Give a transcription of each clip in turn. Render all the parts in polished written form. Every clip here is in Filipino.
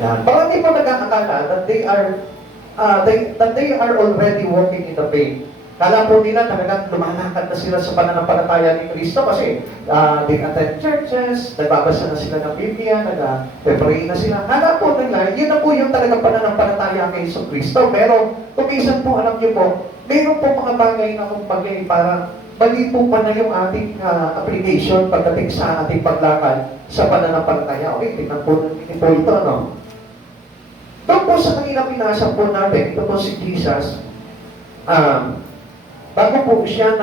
Yan. Para hindi po nag-aakala that that they are already walking in the faith. Kala po nila talagang lumalakad na sila sa pananampalataya ni Kristo kasi they attend churches, nagbabasa na sila ng Biblia, nag-pray na sila. Kala po nila, yun na po yung talagang pananampalataya kay Kristo. Pero kung minsan po, alam niyo po, mayroon po mga bagay na kumpagay para mali po pa na yung ating application pagdating sa ating paglakad sa pananampalataya. Okay, tingnan po ito, ano? Doon po sa kanina pinasa po natin, ito po si Jesus, bago po siya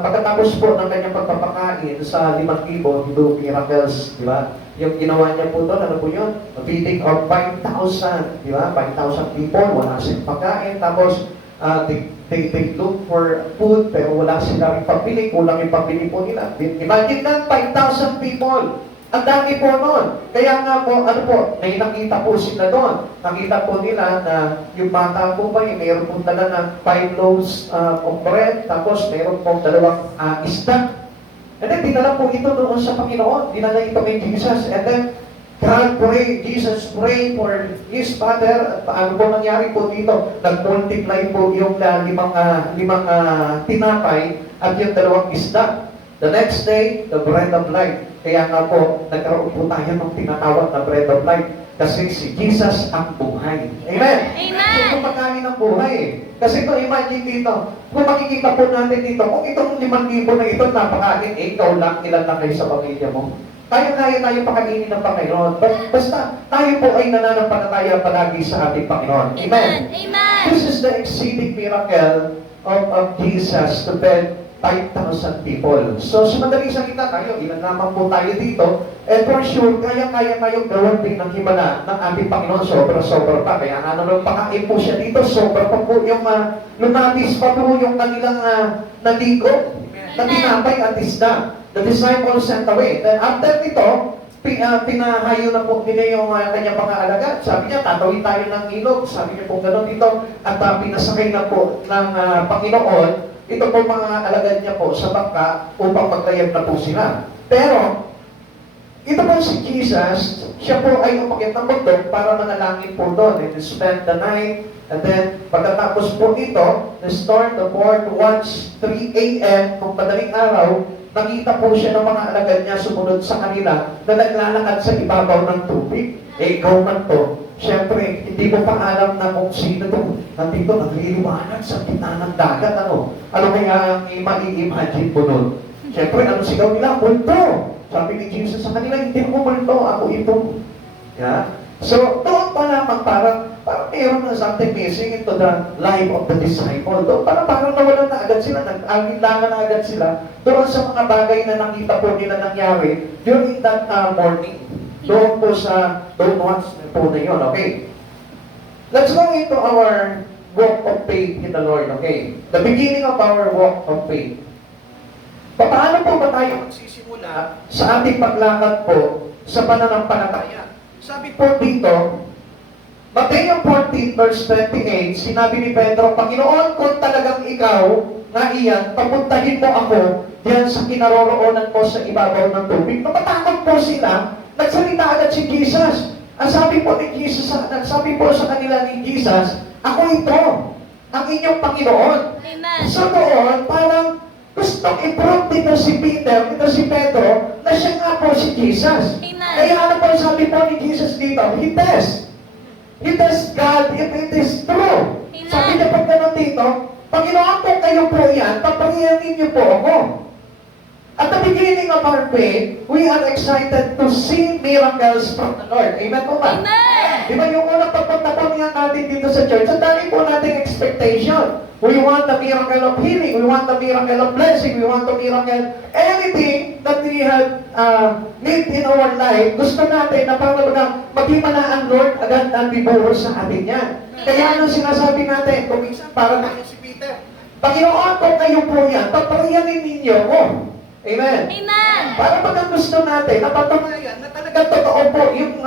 pagkatapos po ng kanyang pagpapakain sa 5,000, do miracles, di ba? Yung ginawa niya po doon, ano po yun? Feeding of 5,000, di ba? 5,000 people, wala silang pagkain, tapos they look for food, pero wala sila rin pambili, kulang yung pambili po nila. Imagine na, 5,000 people. Ang dami po noon. Kaya nga po, ano po, may nakita po sila doon. Nakita po nila na yung bata po ba, mayroon po dala ng 5 loaves of bread, tapos mayroon po 2 isda. And then, dinala po ito doon sa Panginoon. Dinala ito kay Jesus. And then, Jesus pray for His Father. Ano po nangyari po dito? Nag-multiply po yung limang tinapay at yung 2 isda. The next day, the bread of life. Kaya nga po, nagkaroon po tayo ng tinatawag na bread of life. Kasi si Jesus ang buhay. Amen? Amen! So, pagkain ng buhay. Kasi kung imagine dito, kung makikita po natin dito, kung itong 5,000 na ito napakain, ikaw lang, ilan lang kayo sa pamilya mo. Kaya tayo pakainin ng Panginoon. Basta tayo po ay nananampalataya palagi sa ating Panginoon. Amen? Amen! This is the exceeding miracle of Jesus to feed 5,000 people. So, sa madaling salita tayo, ilan naman po tayo dito, and for sure, kaya-kaya tayong gawan din ng himala ng ating Panginoon, sobra-sobra pa. Kaya nga naman pakain po siya dito, sobra pa po yung lumatis pa po yung kanilang naligo na tinapay at isda. The disciples sent away. Then after nito, pinahayo na po nila yung kanyang mga alagad. Sabi niya, tatawid tayo ng ilog. Sabi niya po gano'n dito. At pinasakay na po ng Panginoon ito po mga alagad niya po sa bangka upang maglayag na po sila. Pero, ito po si Jesus, siya po ay umakyat ng bundok para manalangin po doon and spend the night. And then, pagkatapos po ito, the storm, the port, once 3 a.m., kung madaling araw, nakita po siya ng mga alagad niya sumunod sa kanila na naglalakad sa ibabaw ng tubig. Ikaw man to. Siyempre, hindi mo pa alam na kung sino ito. Nandito, nagliliwanag sa gitna ng dagat. Ano kaya ang mai-imagine mo nun? Siyempre, ano sigaw nila? Multo! Sabi ni Jesus sa kanila, hindi mo multo, ako ito. Yeah? So, doon pa lamang parang mayroon na something missing into the life of the disciple. Doon parang nawalan na agad sila, nag-alinlangan na agad sila doon sa mga bagay na nakita po nila nangyari during that morning. Doon po once po na yun, okay? Let's go into our walk of faith in the Lord, okay? The beginning of our walk of faith. Paano po ba tayo magsisimula sa ating paglakad po sa pananampalataya? Sabi po dito, Mateo 14 verse 28, sinabi ni Pedro, Panginoon, kung talagang ikaw na iyan, papuntahin mo ako diyan sa kinaroroonan ko sa ibabaw ng tubig. Napatakot po sila, nagsalita agad si Jesus. Ang sabi po ni Jesus, nagsabi po sa kanila ni Jesus, ako ito, ang inyong Panginoon. Amen. So doon, parang gustong i-prove dito si Peter, dito si Pedro, na siya nga po si Jesus. Amen. Kaya ano po sabi po ni Jesus dito? He tests God if it is true. Amen. Sabi niya pag gano'n dito, Panginoon, kung kayo po yan, papangiyanin niyo po ako. At the beginning of our faith, we are excited to see miracles from the Lord. Amen po ba? Amen. Di ba yung unang pagpunta po niya natin dito sa church, ang dami po nating expectation. We want the miracle of healing. We want the miracle of blessing. We want the miracle, anything that we have need in our life. Gusto natin na parang maghimala ang Lord agad ang bibuhos sa atin yan. Kaya ano sinasabi natin, kung minsan parang si Peter, Panginoon, kung kayo po yan, papayanin ninyo ako. Amen. Amen. Para pag ang gusto natin, napatunayan na talagang totoo po yung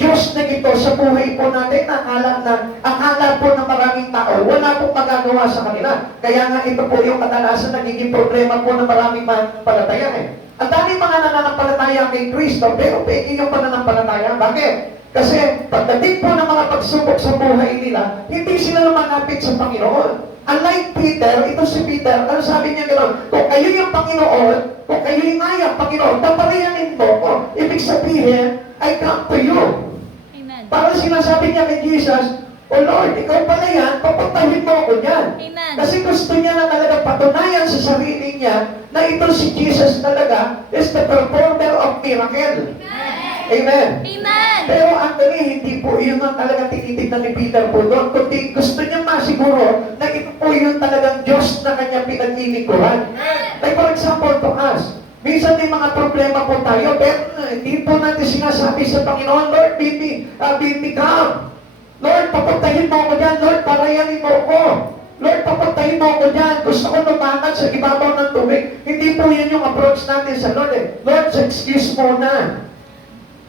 Diyos na ito sa buhay po natin, akala po ng maraming tao, wala pong magagawa sa kanila. Kaya nga ito po yung kadalasan nagiging problema po ng maraming palataya Ang daming mga nananampalataya kay Kristo, pero peke yung pananampalataya. Bakit? Kasi pagdating po ng mga pagsubok sa buhay nila, hindi sila lumalapit sa Panginoon. Unlike Peter, ito si Peter, ano sabi niya gano'n? Kung kayo yung Panginoon, kung kayo yung ngayang Panginoon, papalayanin mo ko. Ibig sabihin, I come to you. Amen. Parang sinasabi niya kay Jesus, O Lord, ikaw pala yan, papuntahin mo ako dyan. Amen. Kasi gusto niya na talaga patunayan sa sarili niya na ito si Jesus talaga is the performer of miracle. Amen. Amen. Pero actually, hindi po yun ang talagang tinitignan ni Peter po doon. Kundi gusto niya masiguro na ito po yun talagang Diyos na kanya pinaglilingkuran. Like for example to us, minsan may mga problema po tayo, pero hindi po natin sinasabi sa Panginoon, Lord, bid me come. Lord, papuntahin mo ako dyan. Lord, parayanin mo ako. Lord, papuntahin mo ako dyan. Gusto ko lumangat sa ibabaw ng tubig. Hindi po yan yung approach natin sa Lord eh. Lord, excuse mo na.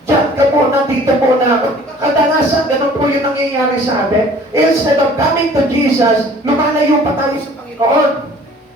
Diyan ka muna, dito muna ako. Kadalasan, ganun po yung nangyayari sa atin. Instead of coming to Jesus, lumalayo pa tayo sa Panginoon.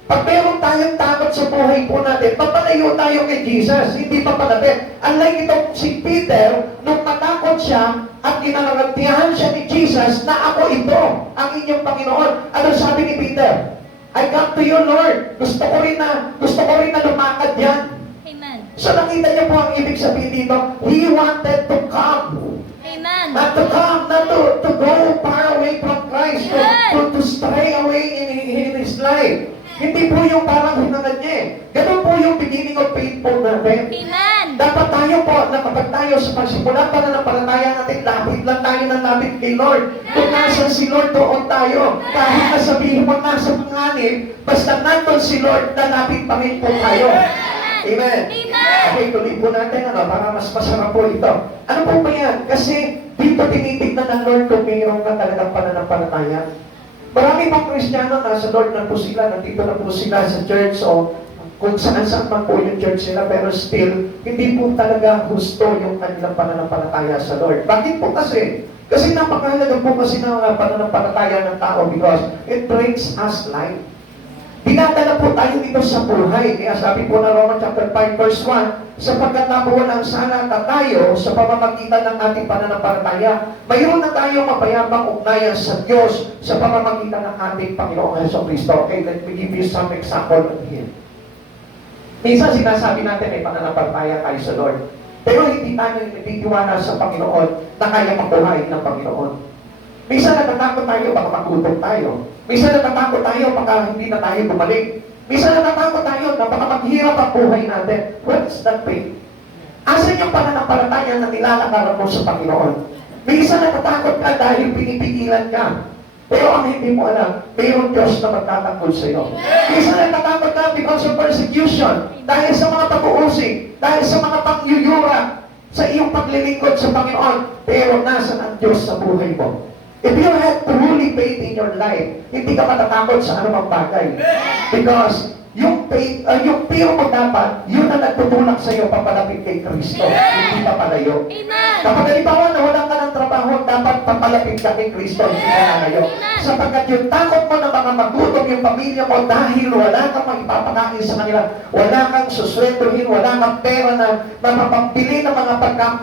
Pag meron tayong takot sa buhay po natin, papalayo tayo kay Jesus, hindi pa palapit. Unlike itong si Peter, nung matakot siya at kinaragantihan siya ni Jesus na ako ito, ang inyong Panginoon. Ano sabi ni Peter? I come to you, Lord. Gusto ko rin na lumakad yan. Amen. So nakita niyo po ang ibig sabihin dito, He wanted to come. Amen. Not to come, not to go far away from Christ, to stray away in His life. Hindi po yung parang hinangad niya eh. Ganun po yung beginning of faith po natin. Amen. Dapat tayo po, na kapag tayo sa pagsimula pa na ng palataya natin, lapit lang tayo ng lapit kay Lord. Kung nasan si Lord, doon tayo. Kahit nasabihin mo nasa panganib, basta nandun si Lord, lalapit pa rin po tayo. Amen. Amen. Okay, tuloy po natin para mas masarap po ito. Ano po ba yan? Kasi dito tinitignan ng Lord kung mayroon ka talagang pananampalataya. Marami pang Kristiyano nasa Lord na po sila, nandito na po sila sa church o kung saan-saan man po yung church nila, pero still, hindi po talaga gusto yung kanilang pananampalataya sa Lord. Bakit po kasi? Kasi napakahalaga po kasi ng pananampalataya ng tao because it brings us life. Dinadala po tayo dito sa buhay. Kaya sabi po na Romans chapter 5 verse 1, sapagkat nabuwalang sana tayo sa pamamagitan ng ating pananampalataya, mayroon na tayong mapayapang ugnayan sa Diyos sa pamamagitan ng ating Panginoong Jesucristo. Okay, let me give you some example of Him. Minsan sinasabi natin may pananampalataya tayo sa Lord. Pero hindi tayo nagtitiwala sa Panginoon na kaya mabuhay ng Panginoon. Minsan natatakot tayo, baka magutom tayo. Minsan natatakot tayo, baka hindi na tayo bumalik. Minsan natatakot tayo na baka maghirap ang buhay natin. What is that faith? Asan yung pananampalataya na nilalakaran mo sa Panginoon? Minsan natatakot ka dahil pinipigilan ka. Pero ang hindi mo alam, mayroong Diyos na magtatanggol sa iyo. Minsan natatakot ka because of persecution, dahil sa mga pag-uusig, dahil sa mga pangyuyura, sa iyong paglilingkod sa Panginoon. Pero nasan ang Diyos sa buhay mo? If you have truly faith in your life, hindi ka matatakot sa anumang bagay. Because yung faith, yung fear mo dapat, yun ang nagtutulak sa iyo papalapit kay Kristo. Hindi papalayo. Amen. Kapag halimbawa nawalan ka ng trabaho, dapat papalapit ka kay Kristo, hindi ka lalayo. Sapagkat yung takot mo na mga magutom yung pamilya mo dahil wala kang maipapakain sa kanila, wala kang suswendohin, wala kang pera na mapapambili ng mga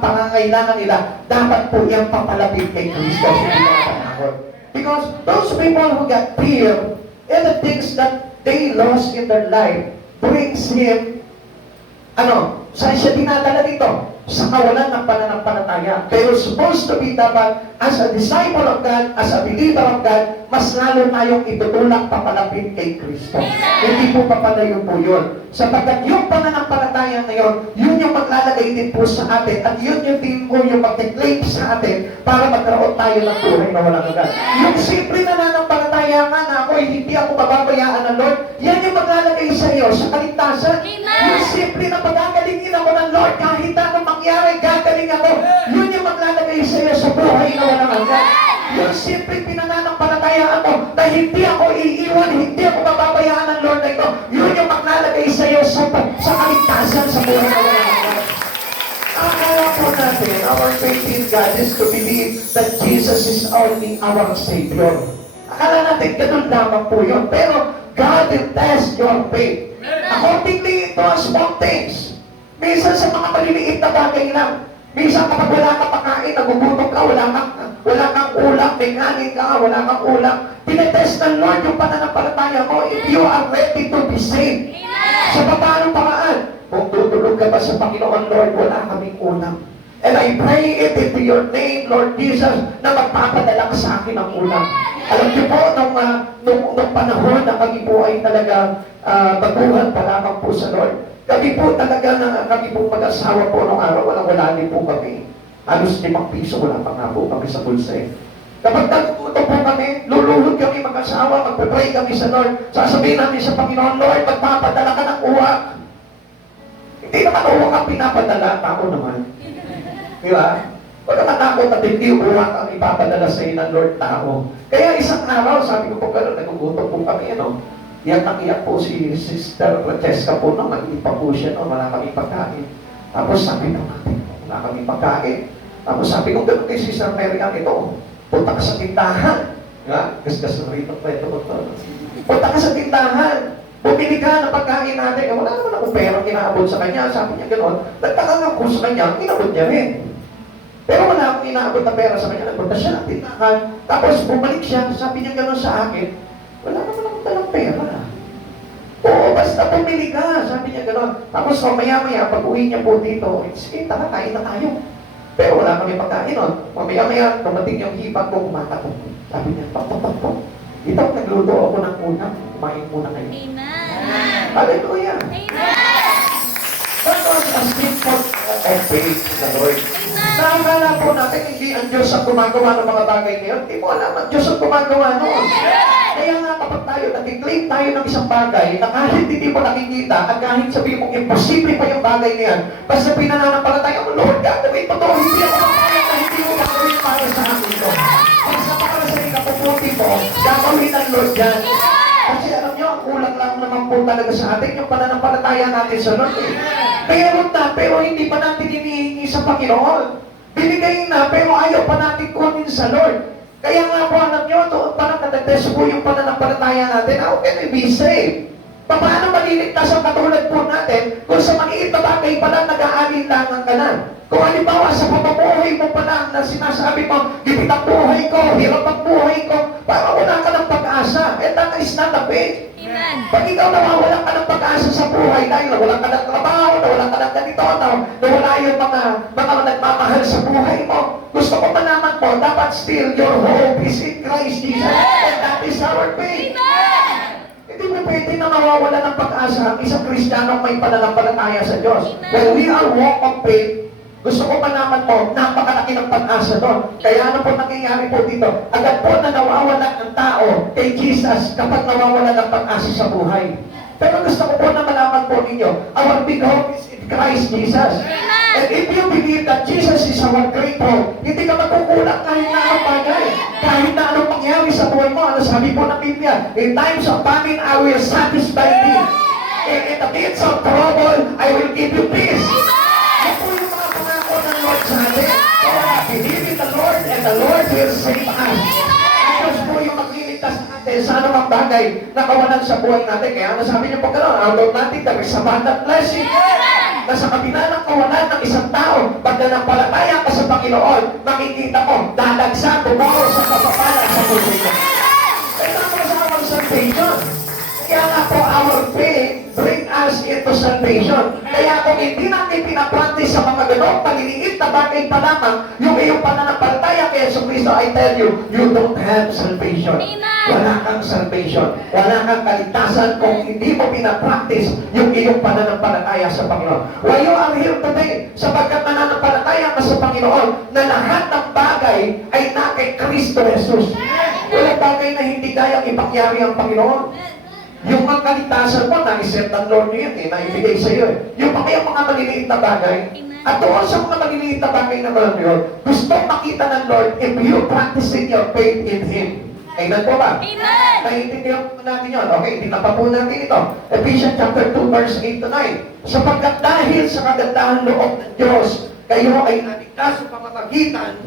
pangangailangan nila, dapat po yung papalapit kay Kristo. Hindi ka matakot. Because those people who got fear and the things that they lost in their life brings him, saan siya dinadala dito? Sa kawalan ng pananampalataya. Pero supposed to be dapat, as a disciple of God, as a believer of God, mas lalo tayong itutulak papalapit kay Kristo. Hindi po papalayo po yun. Sapagkat yung pananampalataya na yun, yun yung maglalagay din po sa atin, at yun yung din po yung mag-claim sa atin para magkaroon tayo ng buhay na walang hanggan. Yung simple na nananampalataya ka na ako, hindi ako mababayaan ng Lord, yan yung maglalagay sa iyo sa kaligtasan. Yung simple na pagagalingin ako ng Lord, kahit anong mangyari, gagaling ako, yun yung maglalagay sa iyo sa buhay na walang hanggan. Yung simple pinananampalatayaan mo na hindi ako iiwan, hindi ako mababayaan ng Lord na ito, yun yung maglalagay sa iyo sa kaligtasan sa buhay na walang hanggan. Akala po natin, our faith in God is to believe that Jesus is only our Savior. Akala natin ganun lamang po yun. Pero God will test your faith. Accordingly to small things. Minsan sa mga maliliit na bagay lang. Minsan kapag wala ka pakain, nagugutom ka, wala kang ulam, may kanin ka, wala kang ulam. Tinetest ng Lord yung pananampalataya mo if you are ready to be saved. Sa paano paraan? Kung tutulog ka ba sa Panginoon, Lord, wala kaming ulam. And I pray it into your name, Lord Jesus, na magpapadala ka sa akin ng ulam. Alam niyo po, nung panahon na kami po ay talaga baguhan pa lamang po sa Lord. Kami po talaga kami po mag-asawa po nung araw, wala din po kami. Halos 5 piso, wala pa nga po kami sa bulsa eh. Kapag nagugutom po kami, luluhod kami mag-asawa, magpapray kami sa Lord. Sasabihin namin sa Panginoon, Lord, magpapadala ka ng uwak. Hindi naman uwak ang pinapadala, tao naman. Di ba? Huwag naman takot at hindi uwak ang ipapadala sa iyo ng Lord tao. Kaya isang araw, sabi ko po gano'n, nagugutom po kami, ano? Iyak po si Sister Francesca po, no? Mag-ipa po siya, no? Wala kami pagkain. Tapos sabi ko natin, wala kami pagkain. Tapos sabi ko gano'n kay Sister Marian, ito, punta ka sa tindahan. Gasgas na rito, kwento ko to. Punta ka sa tindahan. Bumili ka ng pagkain natin. Wala naman ako perang inaabot sa kanya. Sabi niya gano'n. Nagtaka nga po sa kanya, inabot niya rin. Pero wala akong inaabot na pera sa kanya. Nagpunta siya ng tindahan. Tapos bumalik siya. Sabi niya gano'n sa akin, wala naman akong talang pera. Oo, basta bumili ka. Sabi niya gano'n. Tapos mamaya-maya, pag-uwi niya po dito, sige, tara, kain na tayo. Pero wala kami pagkain nun. Mamaya-maya, tumating yung hipag ko, kumatakot. Sabi niya, pak. Ito, nagluto ako ng unang. Kumain muna kayo. Amen. Hallelujah. Amen. That was a simple of faith sa Lord. Nakakala po natin, hindi ang Diyos ang gumagawa ng mga bagay ngayon. Hindi mo alam, ang Diyos ang gumagawa noon. Kaya nga kapag tayo, nag-claim tayo ng isang bagay na kahit hindi mo nakikita at kahit sabihin mong imposible pa yung bagay na yan, basta pinananampalataya mo, Lord, gagawin mo to, hindi ako makaya na hindi mo gagawin para sa akin ito. Basta para sa ikapuputi mo, gagawin ng Lord yan. Kasi alam nyo, ang kulang lang naman po talaga sa atin yung pananampalataya natin sa Lord. Meron na, pero hindi pa natin hinihingi sa Panginoon. Binigay na, pero ayaw pa natin kunin sa Lord. Kaya nga po, alam nyo, doon parang natatest po yung pananampalataya natin. How can we be saved? Paano maliligtas ang katulad po natin kung sa maliit na bagay pa lang nag-aalinlangan ka na? Kung halimbawa sa pamumuhay mo pa lang na sinasabi mo, gipit ang buhay ko, hirap ang buhay ko, parang wala ka ng pag-asa. And that is not a faith. Amen. Pag ikaw nawawalan ka ng pag-asa sa buhay dahil nawalan ka ng trabaho, nawalan ka ng ganito, nawala yung mga nagmamahal sa buhay mo, gusto ko malaman mo, dapat still your hope is in Christ Jesus. And that is our faith. Amen. Hindi mo pwede na mawawala ng pag-asa ang isang Kristiyano may pananampalataya sa Diyos. When we are walk of faith, gusto ko malaman mo, napakalaki ng pag-asa doon. Kaya ano po nangyayari po dito? Agad po na nawawala ng tao kay Jesus kapag nawawala ng pag-asa sa buhay. Pero gusto ko po na malaman po ninyo, our big hope is in Christ Jesus. And if you believe that Jesus is our great hope, hindi ka magkukulang kahit na anong bagay. Kahit na anong mangyari sa buhay mo. Ano sabi po ng Biblia? In times of famine, I will satisfy thee. In the midst of trouble, I will give you peace. Yan po yung mga pangako ng Lord sa atin. Kaya believe in the Lord and the Lord will save us. Diyos po yung magliligtas natin sa anumang bagay na kawalan sa buhay natin. Kaya ano sabi niyo po gano'n, out of nothing there is abundant blessing. Na sa kabila ng kawalan ng isang tao, pag nanampalataya ka sa Panginoon, makikita mo, dadagsa, bumawal sa kapapala sa buhay mo. Kaya ako sa our salvation. Kaya nga po, our faith bring us into salvation. Kaya kung hindi natin pinapractice sa mga ganong maliliit na bagay pa lamang, yung iyong pananampalataya kay Yesu Cristo, I tell you, you don't have salvation. Wala kang salvation. Wala kang kaligtasan kung hindi mo pinapractice yung iyong pananampalataya sa Panginoon. Why you are here today? Sapagkat nananampalataya ka sa Panginoon na lahat ng bagay ay na kay Kristo Jesus. Walang bagay na hindi kayang ipangyari ang Panginoon. Yung mga kaligtasan mo, na-iset ng Lord niyo yan, naibigay sa iyo. Yung pa kaya mga maliliit na bagay, at doon sa mga maliliit na bagay na Lord yun, gusto makita ng Lord if you practicing your faith in Him. Amen po ba? Amen. Naiintindihan po natin yun. Okay, hindi na pa po natin ito. Ephesians chapter 2, verse 8 to 9. Sapagkat dahil sa kagandahan loob ng Diyos, kayo ay naligtas sa pamamagitan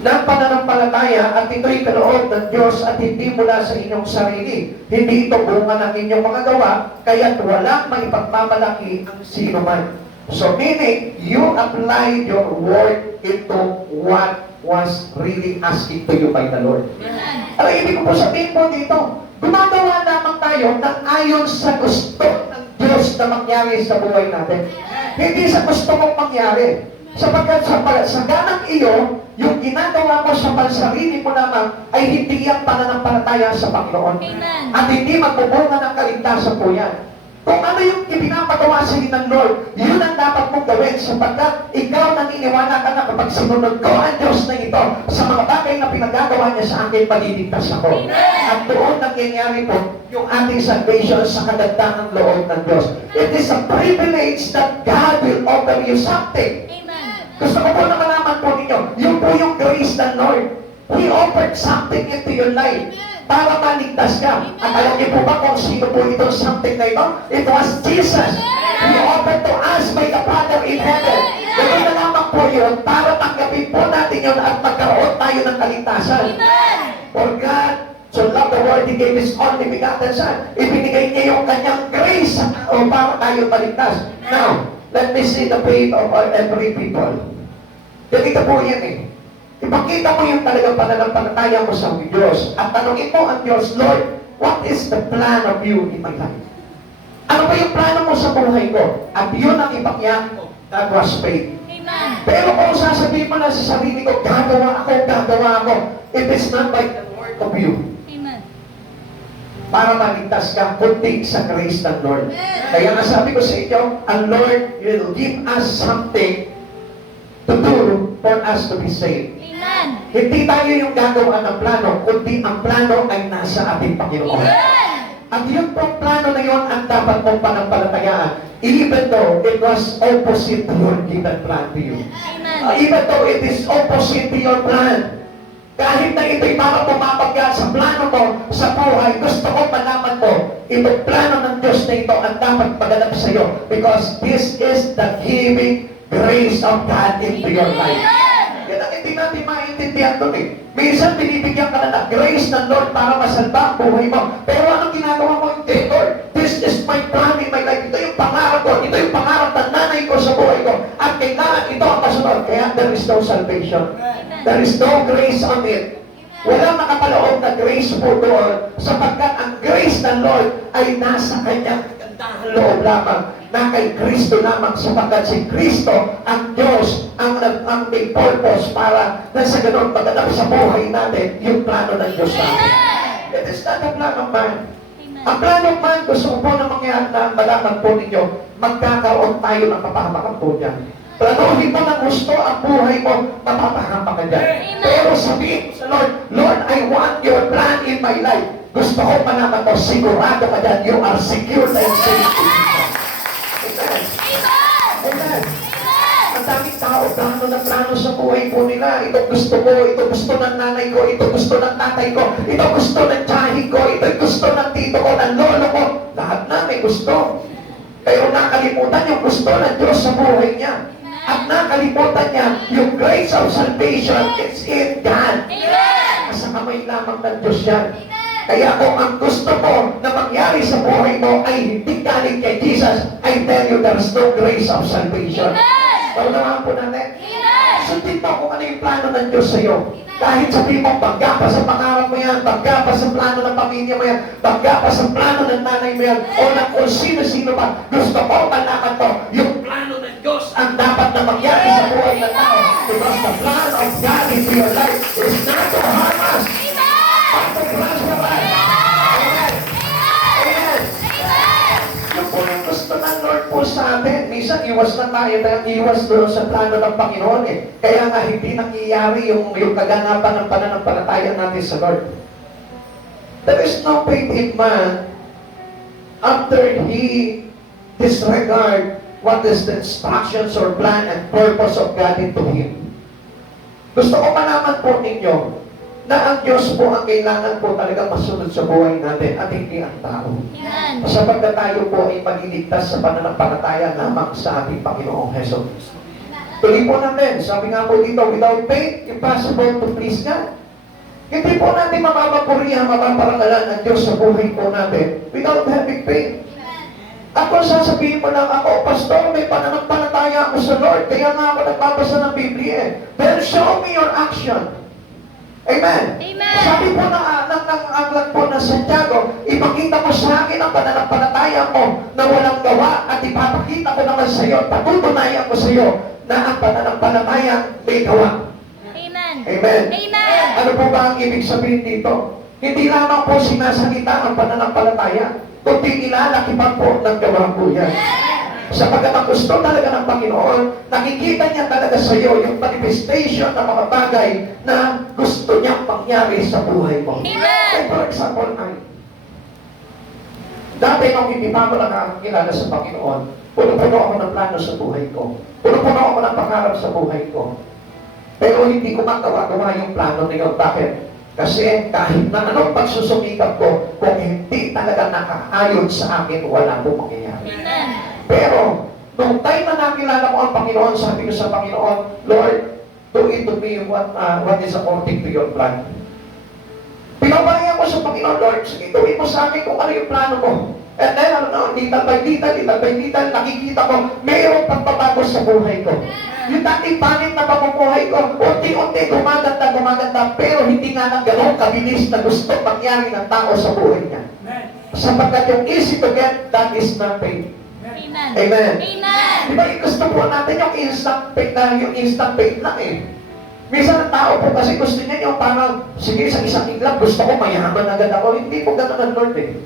ng pananampalataya at ito'y kaloob ng Diyos at hindi mula sa inyong sarili. Hindi ito bunga ng inyong mga gawa, kaya't walang maipagmamalaki ang sino man. So meaning, you apply your work into what was really asking to you by the Lord. Ang ibig ko po sabihin po dito, gumagawa lamang tayo ng ayon sa gusto ng Diyos na mangyari sa buhay natin. Hindi sa gusto mong mangyari. Sapagkat sa ganang iyo, yung ginagawa mo sa pansarili mo lamang ay hindi ang pananampalataya sa Panginoon. Amen. At hindi magbubunga ng kaligtasan po yan. Kung ano yung ipinapagawa sa iyo ng Lord, yun ang dapat mong gawin sapagkat ikaw naniniwala ka na kapag sinunod ko ang Diyos na ito sa mga bagay na pinagagawa niya sa akin, maliligtas ako. At doon nangyayari po yung ating salvation sa kagandahan loob ng Diyos. It is a privilege that God will offer you something. Amen. Gusto ko po na malaman po ninyo, yun po yung grace ng Lord. He offered something into your life para maligtas ka. At alam niyo po ba kung sino po itong something na ito? It was Jesus. He offered to us by the Father in heaven. Ganoon na lamang po yun para tanggapin po natin yun at magkaroon tayo ng kaligtasan. For God so loved the world, He gave His only begotten Son. Ibinigay niya yung kanyang grace para tayo maligtas. Now, let me see the faith of every people. Ganito po yan eh. Ipakita mo yung talagang pananampalataya mo sa Diyos at tanungin mo ang Diyos, Lord, what is the plan of you in my life? Ano ba yung plano mo sa buhay ko? At yun ang ipakyahan ko. That was faith. Amen. Pero kung sasabihin mo na sa sarili ko, gagawa ako, it is not by the word of you. Amen. Para maligtas ka, kundi sa grace ng Lord. Kaya nga sabi ko sa inyo, ang Lord will give us something to do for us to be saved. Amen. Hindi tayo yung gagawa ng plano, kundi ang plano ay nasa ating Panginoon. At yung pong plano na yun ang dapat mong panampalatayaan, even though it was opposite to your given plan to you. Amen. Even though it is opposite to your plan. Kahit na ito'y para pumapagya sa plano mo, sa buhay, gusto ko malaman mo, itong plano ng Diyos na ito ang dapat maganap sa iyo. Because this is the giving grace of God into your life. Yan ang hindi natin maintindihan doon eh. Minsan binibigyan ka na ng grace ng Lord para masalba ang buhay mo. Pero anong ginagawa mo? Hindi, Lord, this is my plan in my life. Ito yung pangarap ko. Ito yung pangarap ng nanay ko sa buhay ko. At kailangan ito ang kasunod. Kaya there is no salvation. There is no grace on it. Walang makapaloob na grace po doon sapagkat ang grace ng Lord ay nasa kanyang kagandahan loob lamang na kay Kristo lamang sapagkat si Kristo ang Diyos ang may purpose para na sa ganun maganap sa buhay natin yung plano ng Diyos sa atin. It is not a plan of man. Ang plan of man, gusto ko po na mangyari na malaman po ninyo, magkakaroon tayo ng kapahamakan po dyan. Planuhin mo ng gusto ang buhay mo, mapapahamak ka dyan. Pero sabihin mo sa Lord, Lord, I want your plan in my life. Gusto ko malaman mo, sigurado ka dyan, you are secure and safe. Amen. Amen. Ang daming tao, plano na plano sa buhay po nila. Ito gusto ko, ito gusto ng nanay ko, ito gusto ng tatay ko, ito gusto ng tiyahin ko, ito gusto ng tito ko, ng lolo ko. Lahat na may gusto. Pero nakalimutan yung gusto ng Diyos sa buhay niya. At nakalimutan niya yung grace of salvation is in God. Sa kamay lamang ng Diyos yan. Kaya kung ang gusto mo na mangyari sa buhay mo ay hindi galing kay Jesus, I tell you there's no grace of salvation. Paglawan po natin. Sundin mo kung ano yung plano ng Diyos sa iyo. Kahit sabihin mo, bangga pa sa pangarap mo yan, bangga pa sa plano ng pamilya mo yan, bangga pa sa plano ng nanay mo yan, o ng kung sino-sino pa, gusto ko malaman to, yung plano ng Diyos ang dapat na mangyari sa buhay ng tao. Because the plan of God into your life is not to harm us, but to prosper us. Amen. Amen. Yung po yung gusto ng Lord po sa atin. Minsan, iwas na tayo dahil iwas doon sa plano ng Panginoon eh. Kaya nga hindi nangyayari yung kaganapan ng pananampalataya natin sa Lord. There is no faith in man after he disregard what is the instructions or plan and purpose of God into him. Gusto ko malaman po ninyo na ang Diyos po ang kailangan po talaga masunod sa buhay natin at hindi ang tao. Sapagkat tayo po ay maliligtas sa pananampalataya lamang sa ating Panginoong Hesus. Tuloy po natin, sabi nga po dito, without faith, impossible to please God. Hindi po natin mapapapurihan, mapaparangalan ang Diyos sa buhay po natin without having faith. At kung sasabihin mo lang ako, Pastor, may pananampalataya ako sa Lord, kaya nga ako nagbabasa ng Biblia eh. Then show me your action. Amen. Amen. Sabi po ng aklat po ng Santiago, ipakita mo sa akin ang pananampalataya mo na walang gawa at ipapakita ko naman sa iyo, patutunayan ko sa iyo na ang pananampalataya may gawa. Amen. Amen. Amen. Ano po ba ang ibig sabihin dito? Hindi lamang po sinasalita ang pananampalataya, kundi nilalakipag po ng gawa po yan. Sapagkat ang gusto talaga ng Panginoon, nakikita niya talaga sa iyo yung manifestation ng mga bagay na gusto niyang pangyari sa buhay mo. Amen. Like for example, dati nung hindi pa ako nakakilala sa Panginoon, puno-puno ako ng plano sa buhay ko. Puno-puno ako ng pangarap sa buhay ko. Pero hindi ko magawa yung plano na yun. Bakit? Kasi kahit na anong pagsusumikap ko, kung hindi talaga nakaayon sa akin, wala po mangyayari. Amen. Pero, nung time na nakilala ko ang Panginoon, sabi ko sa Panginoon, Lord, do it to me what is according to your plan. Pinabayan ko sa Panginoon, Lord, sige, gawin mo sa akin kung ano yung plano mo. And then, little by little, nakikita ko, mayroong pagbabago sa buhay ko. Yung dating pangit na pamumuhay ko, unti-unti gumaganda, pero hindi nga nang gano'ng kabilis na gusto mangyari ng tao sa buhay niya. Sapagkat yung easy to get, that is not faith. Amen. Amen. Amen. Di ba, gusto po natin yung instant faith lang eh. Minsan ang tao po kasi gusto niya yung parang, sige, sa isang iglap, gusto ko mayaman agad ako. Hindi po ganun ang Lord eh.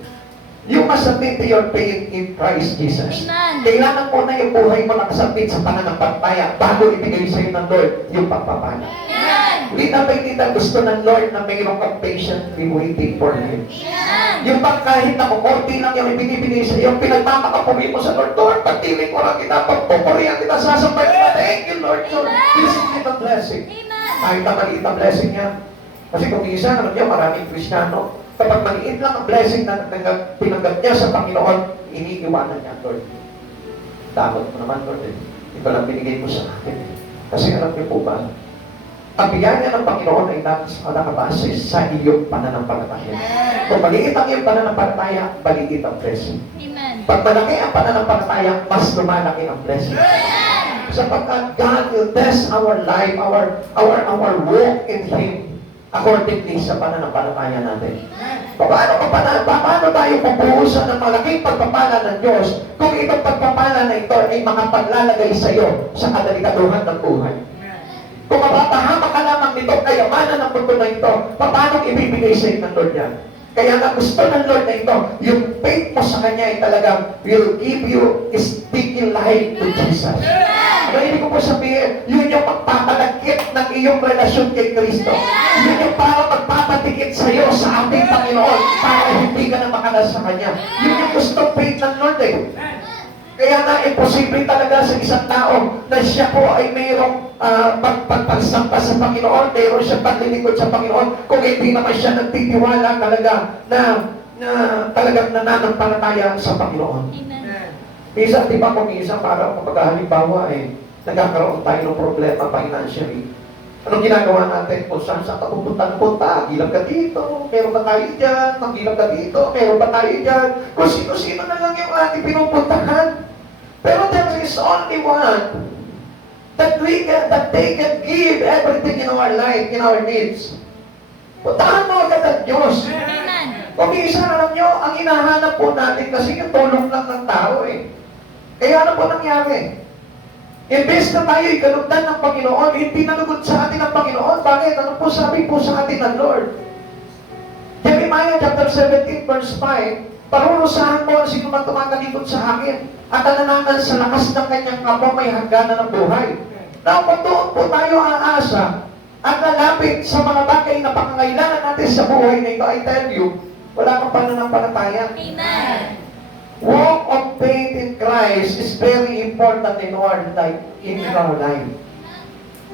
You must submit to your faith in Christ Jesus. Amen. Kailangan mo na yung buhay mo nakasubmit sa pananampalataya bago ibigay sa iyo ng Lord yung pagpapala. Amen. Little by little, gusto ng Lord na mayroong kang patiently waiting for Him. Amen. Yung bang kahit na kukunti lang yung ibinibigay sa iyo, pinagmamakapuwi mo sa Lord, Lord, pagtiling ko lang kita, pagpupurihan kita, sasambay kita, thank you Lord, Lord, this is the blessing. Amen. Kahit na maliit ang blessing niya. Kasi kung isa, alam niya, maraming Kristiyano, kapag maliit lang ang blessing na tinanggap niya sa Panginoon, iniiwanan niya, Lord. Dapat mo naman, Lord, ito lang binigay mo sa akin. Kasi alam niyo po ba, ang biyaya ng Panginoon ay nakabase sa iyong pananampalataya. Kung maliit ang iyong pananampalataya, maliit ang blessing. Amen. Pag malaki ang pananampalataya, mas lumalaki ang blessing. Sapagkat God will test our life, our walk in Him accordingly sa pananampalataya natin. Paano tayo pupuhusan ng malaking pagpapala ng Diyos kung itong pagpapala na ito ay makapaglalagay sa iyo sa kadelikaduhan ng buhay? Kung mapapahama ka lamang nito, kayamanan ng mundo na ito, paano ibibigay sa iyo ng Lord yan? Kaya nga gusto ng Lord na ito, yung faith mo sa Kanya ay talagang will give you sticky life to Jesus. Ano ibig ko po sabihin? Yun yung magpapalagkit ng iyong relasyon kay Kristo. Yun yung para magpapatikit sa iyo sa ating Panginoon para hindi ka na makalas sa Kanya. Yun yung gusto faith ng Lord eh. Kaya nga, imposible talaga sa isang tao na siya po ay mayroong pagsampa sa Panginoon, mayroong siya paglilingkod sa Panginoon, kung hindi naman siya nagtitiwala talaga na talagang nananampalataya sa Panginoon. Amen. Minsan, di ba kung minsan, parang kapag halimbawa nagkakaroon tayo ng problema financially, anong ginagawa natin? Kung saan ka pupunta, gilang ka dito, meron ba tayo dyan, magilang ka dito, meron ba tayo dyan, kung sino-sino na lang yung ating pinupuntahan. Pero there is only one that they can give everything in our life, in our needs. Puntahan mo agad ang Diyos. Amen. Kung minsan, alam nyo, ang hinahanap po natin kasi yung tulong lang ng tao eh. Kaya ano po nangyari? Imbes na tayo ikalugdan ng Panginoon, hindi nalugod sa atin ng Panginoon. Bakit? Ano po sabi po sa atin ng Lord? Jeremiah chapter 17 verse 5, parurusahan mo ang sino man tumatalikod sa akin at nananangan sa lakas ng kanyang kapwa may hangganan ng buhay. Now, kung doon po tayo aasa at lalapit sa mga bagay na pangangailangan natin sa buhay na ito, I tell you, wala kang pananampalataya. Amen. Walk of faith in Christ is very important in our life.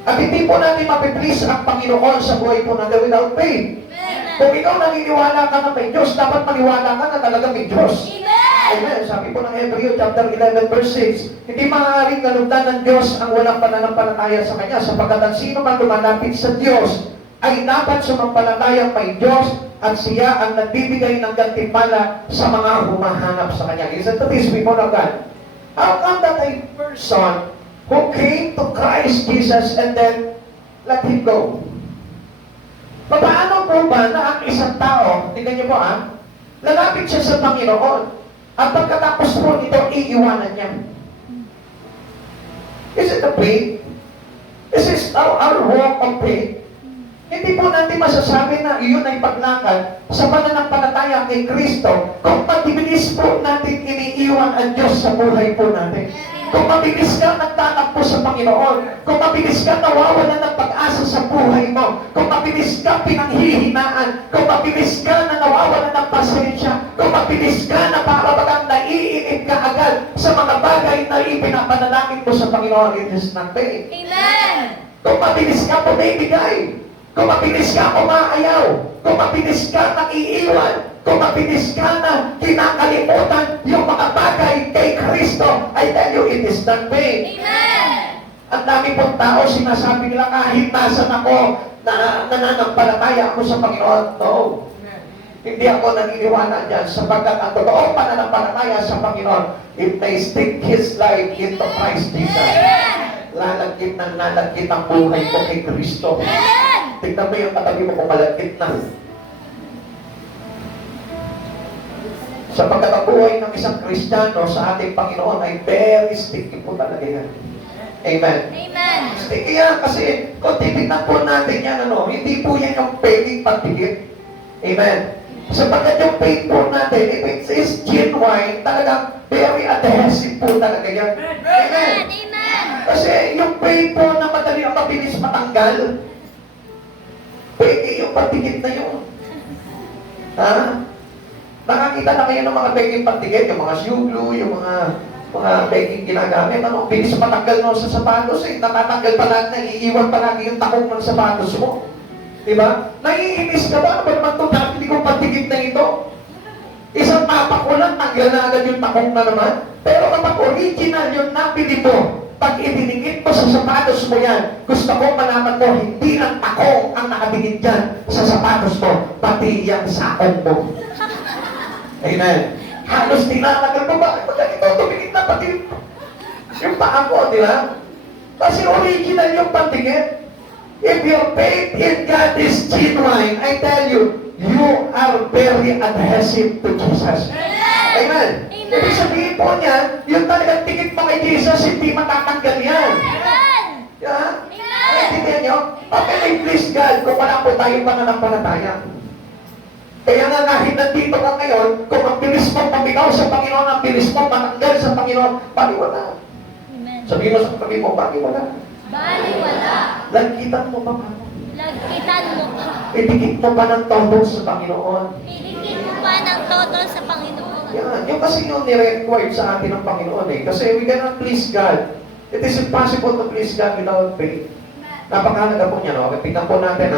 At hindi po natin mapiplease ang Panginoon sa buhay po natin without faith. Amen. Kung ikaw naniniwala ka na may Diyos, dapat maniwala ka na talaga may Diyos. Amen. Amen. Sabi po ng Hebreo chapter 11 verse 6, hindi maaaring kalugdan ng Diyos ang walang pananampalataya sa Kanya, sapagkat ang sino man lumalapit sa Diyos ay dapat sumampalatayang may Diyos at siya ang nagbibigay ng gantimpala sa mga humahanap sa Kanya. Listen to this, people of God. How come that a person who came to Christ Jesus and then let Him go? Paano po ba na ang isang tao, tingnan niyo po lalapit siya sa Panginoon at pagkatapos po nito, iiwanan niya? Is it the faith? This is our walk of faith. Hindi po natin masasabi na iyon ay paglakad sa pananampalataya kay Kristo kung mabilis po natin iniiwan ang Diyos sa buhay po natin. Kung mabilis ka nagtatakbo sa Panginoon, kung mabilis ka nawawalan ng pag-asa sa buhay mo, kung mabilis ka pinanghihinaan, kung mabilis ka na nawawalan ng pasensya, kung mabilis ka na parabagang naiinip ka agad sa mga bagay na ipinapanalangin mo sa Panginoon, it is not faith. Amen. Kung mabilis ka pumibigay, kung mabilis ka umaayaw, kung mabilis ka nag-iiwan, kung mabilis ka na kinakalimutan yung mga bagay kay Kristo, I tell you, it is not faith. Amen. Ang dami pong tao, sinasabi nila kahit nasan ako, na nananampalataya ako sa Panginoon. No. Hindi ako naniniwala dyan sapagkat ang totoong pananampalataya sa Panginoon, if they stick his life into Christ Jesus, lalagkit ang buhay ko kay Kristo. Tignan mo yung katabi mo kung malagkit na. Sapagkat ang buhay ng isang Kristiyano sa ating Panginoon ay very sticky po talaga yan. Amen. Amen. Sticky yan kasi kung titignan po natin yan, hindi po yan yung pwedeng pagtigit. Amen. Sapagkat yung faith po natin, if it is genuine, talagang very adhesive po talaga yan. Amen. Amen. Kasi yung faith po na madali ang mabilis matanggal, pwede yung patigit na yun. Nakakita na kayo ng mga peking patigit, yung mga shoe glue, yung mga peking ginagamit. Bilis matanggal mo sa sapatos natatanggal pa lahat na, iiwan pa lagi yung takong ng sapatos mo. Diba? Naiinis ka ba? Ano ba naman ito? Hindi ko patigit na ito. Isang tapak ko lang, tanggal na agad yung takong na naman. Pero kapag original yung nabili mo, pag idinikit mo sa sapatos mo yan, gusto ko malaman mo, hindi ang takong ang nakabigit dyan sa sapatos mo, pati yung sakong mo. Amen. Halos tinatagal mo ba? Pagka ito, tumikit na pati yung paa mo, di ba? Kasi original yung patigit. If your faith in God is genuine, I tell you, you are very adhesive to Jesus. Amen. Ibig sabihin po niya, yung talagang tikit mo kay Jesus, hindi matatanggal yan. Amen. Yeah? Naintindihan nyo? Okay, please God, kung wala po tayong pananampalataya. Kaya nga kahit nandito ka ngayon, kung ang bilis mong pamigaw sa Panginoon, ang bilis mong matanggal sa Panginoon, baliwala. Amen. Sabihin mo sa katabi mo, baliwala. Baliwala. Lagkitan mo pa. Lagkitan mo pa. Idikit mo pa ng todo sa Panginoon. Idikit mo pa ng todo sa Panginoon. Yan. Yung kasi yung nire-required sa atin ng Panginoon Kasi we cannot please God. It is impossible to please God without faith. Napakahalaga po niya, Tingnan po natin,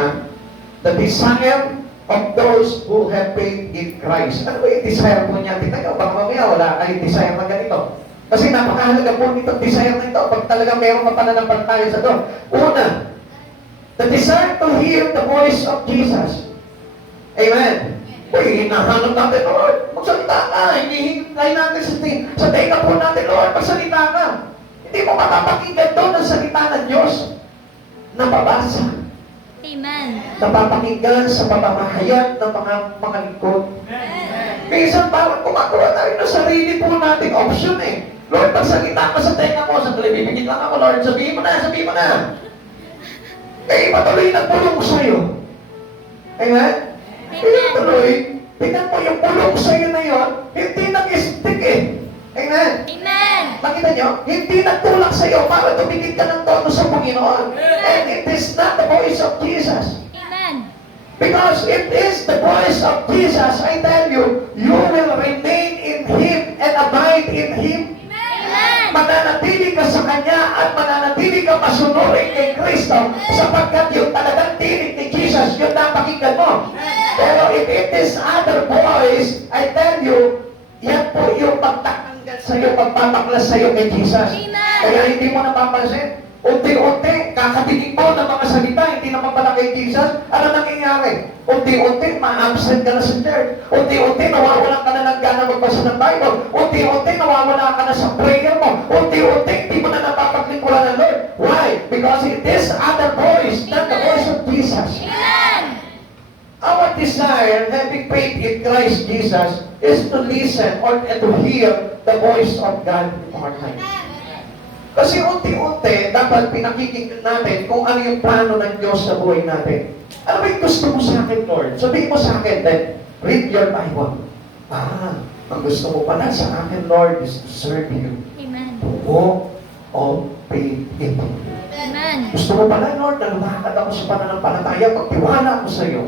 the desire of those who have faith in Christ. Ano ba yung desire po niya? Tingnan nyo, baka mamaya wala kayong desire na ganito. Kasi napakahalaga po nitong desire na ito pag talaga mayroong mapananampalataya sa Diyos. Una, the desire to hear the voice of Jesus. Amen. Uy, hinahanap natin, Lord, magsalita ka. Hinihintay natin sa tenga po natin, Lord, magsalita ka. Hindi mo mapapakinggan doon ang salita ng Diyos na babasa. Amen. Napapakinggan sa pamamahayag ng mga lingkod. Minsan parang kumagawa tayo ng sarili po nating option Lord, pagsalita ka sa tenga mo, sandali, bibigit lang ako, Lord, sabihin mo na. Patuloy na pulong sa'yo. Amen? Kaya tuloy, tingnan mo yung pulong sa'yo na yun, hindi nag-stick Amen? Amen. Makita nyo? Hindi nagtulak sa'yo para tumigit ka ng todo sa Panginoon. And it is not the voice of Jesus. Amen. Because it is the voice of Jesus, I tell you, you will remain in Him and abide in Him. Amen. Mananatili ka sa Kanya at mananatili ka masunurin kay Kristo sapagkat yung talagang tinig ni Jesus, yun napakinggan mo. Pero if it is other voice, I tell you, Yan po yung pagtatanggal sa'yo, pagpapaklas sa'yo kay Jesus. Amen. Kaya hindi mo napapansin. Unti-unti, kakatingin mo ng mga salita, hindi naman pala kay Jesus. Ano nangyayari? Unti-unti, ma-absent ka na sa church. Unti-unti, nawawalan ka na ng gana magbasa ng Bible. Unti-unti, nawawala ka na sa prayer mo. Unti-unti, hindi mo na napapaglingkuran ng Lord. Why? Because it is other voice, not the voice of Jesus. Amen. Our desire, having faith in Christ Jesus, is to listen or to hear the voice of God in our life. Kasi unti-unti, dapat pinakikinggan natin kung ano yung plano ng Diyos sa buhay natin. Ano ba yung gusto mo sa akin, Lord? Sabihin mo sa akin, then, read your Bible. Ang gusto mo pala sa akin, Lord, is to serve you. Amen. To walk on faith in you. Amen. Gusto mo pala, Lord, na lumakad ako sa pananampalataya, pagtiwala ako sa iyo.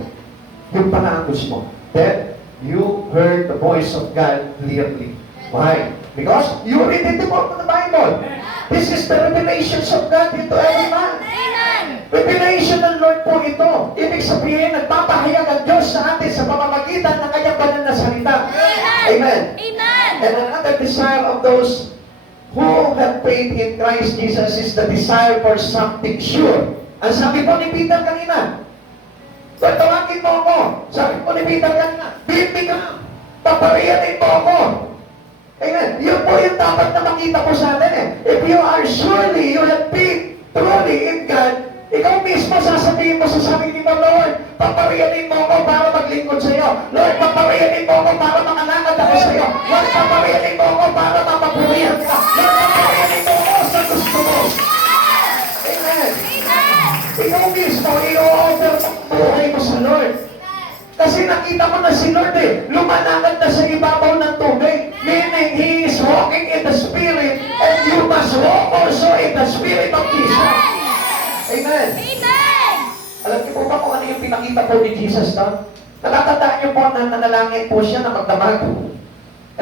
Yung pala ang gusto mo. Then, you heard the voice of God clearly. Why? Because you read in the book of the Bible. This is the revelations of God into every man. Amen. Revelation ng Lord po ito. Ibig sabihin, nagpapahayag ang Diyos sa atin sa pamamagitan ng kanyang banal na salita. Amen. Amen. And another desire of those who have faith in Christ Jesus is the desire for something sure. Ang sabi po ni Peter kanina, tawagin mo ako. Sabi po ni Peter kanina, bibig ka. Papariyanin mo ako. Amen. Yun po yung dapat na makita po sa atin eh. If you are surely, you have faith truly in God, ikaw mismo sasabihin mo sa sarili mo, Lord, papariyanin mo ako para maglingkod sa iyo. Lord, papariyanin mo ako para makalakad ako sa iyo. Lord, papariyanin mo ako para mapapurihan ka. Lord, papariyanin mo ako sa gusto mo. Amen. Ikaw mismo, i-offer mo ang buhay mo sa Lord. Kasi nakita mo na si Lord eh, lumalakad na sa ibabaw ng tubig. Meaning, He is walking in the Spirit and you must walk also in the Spirit of Jesus. Amen. Amen. Alam niyo po ba kung ano yung pinakita po ni Jesus doon? Natatandaan niyo po na nanalangin po siya na magdamag.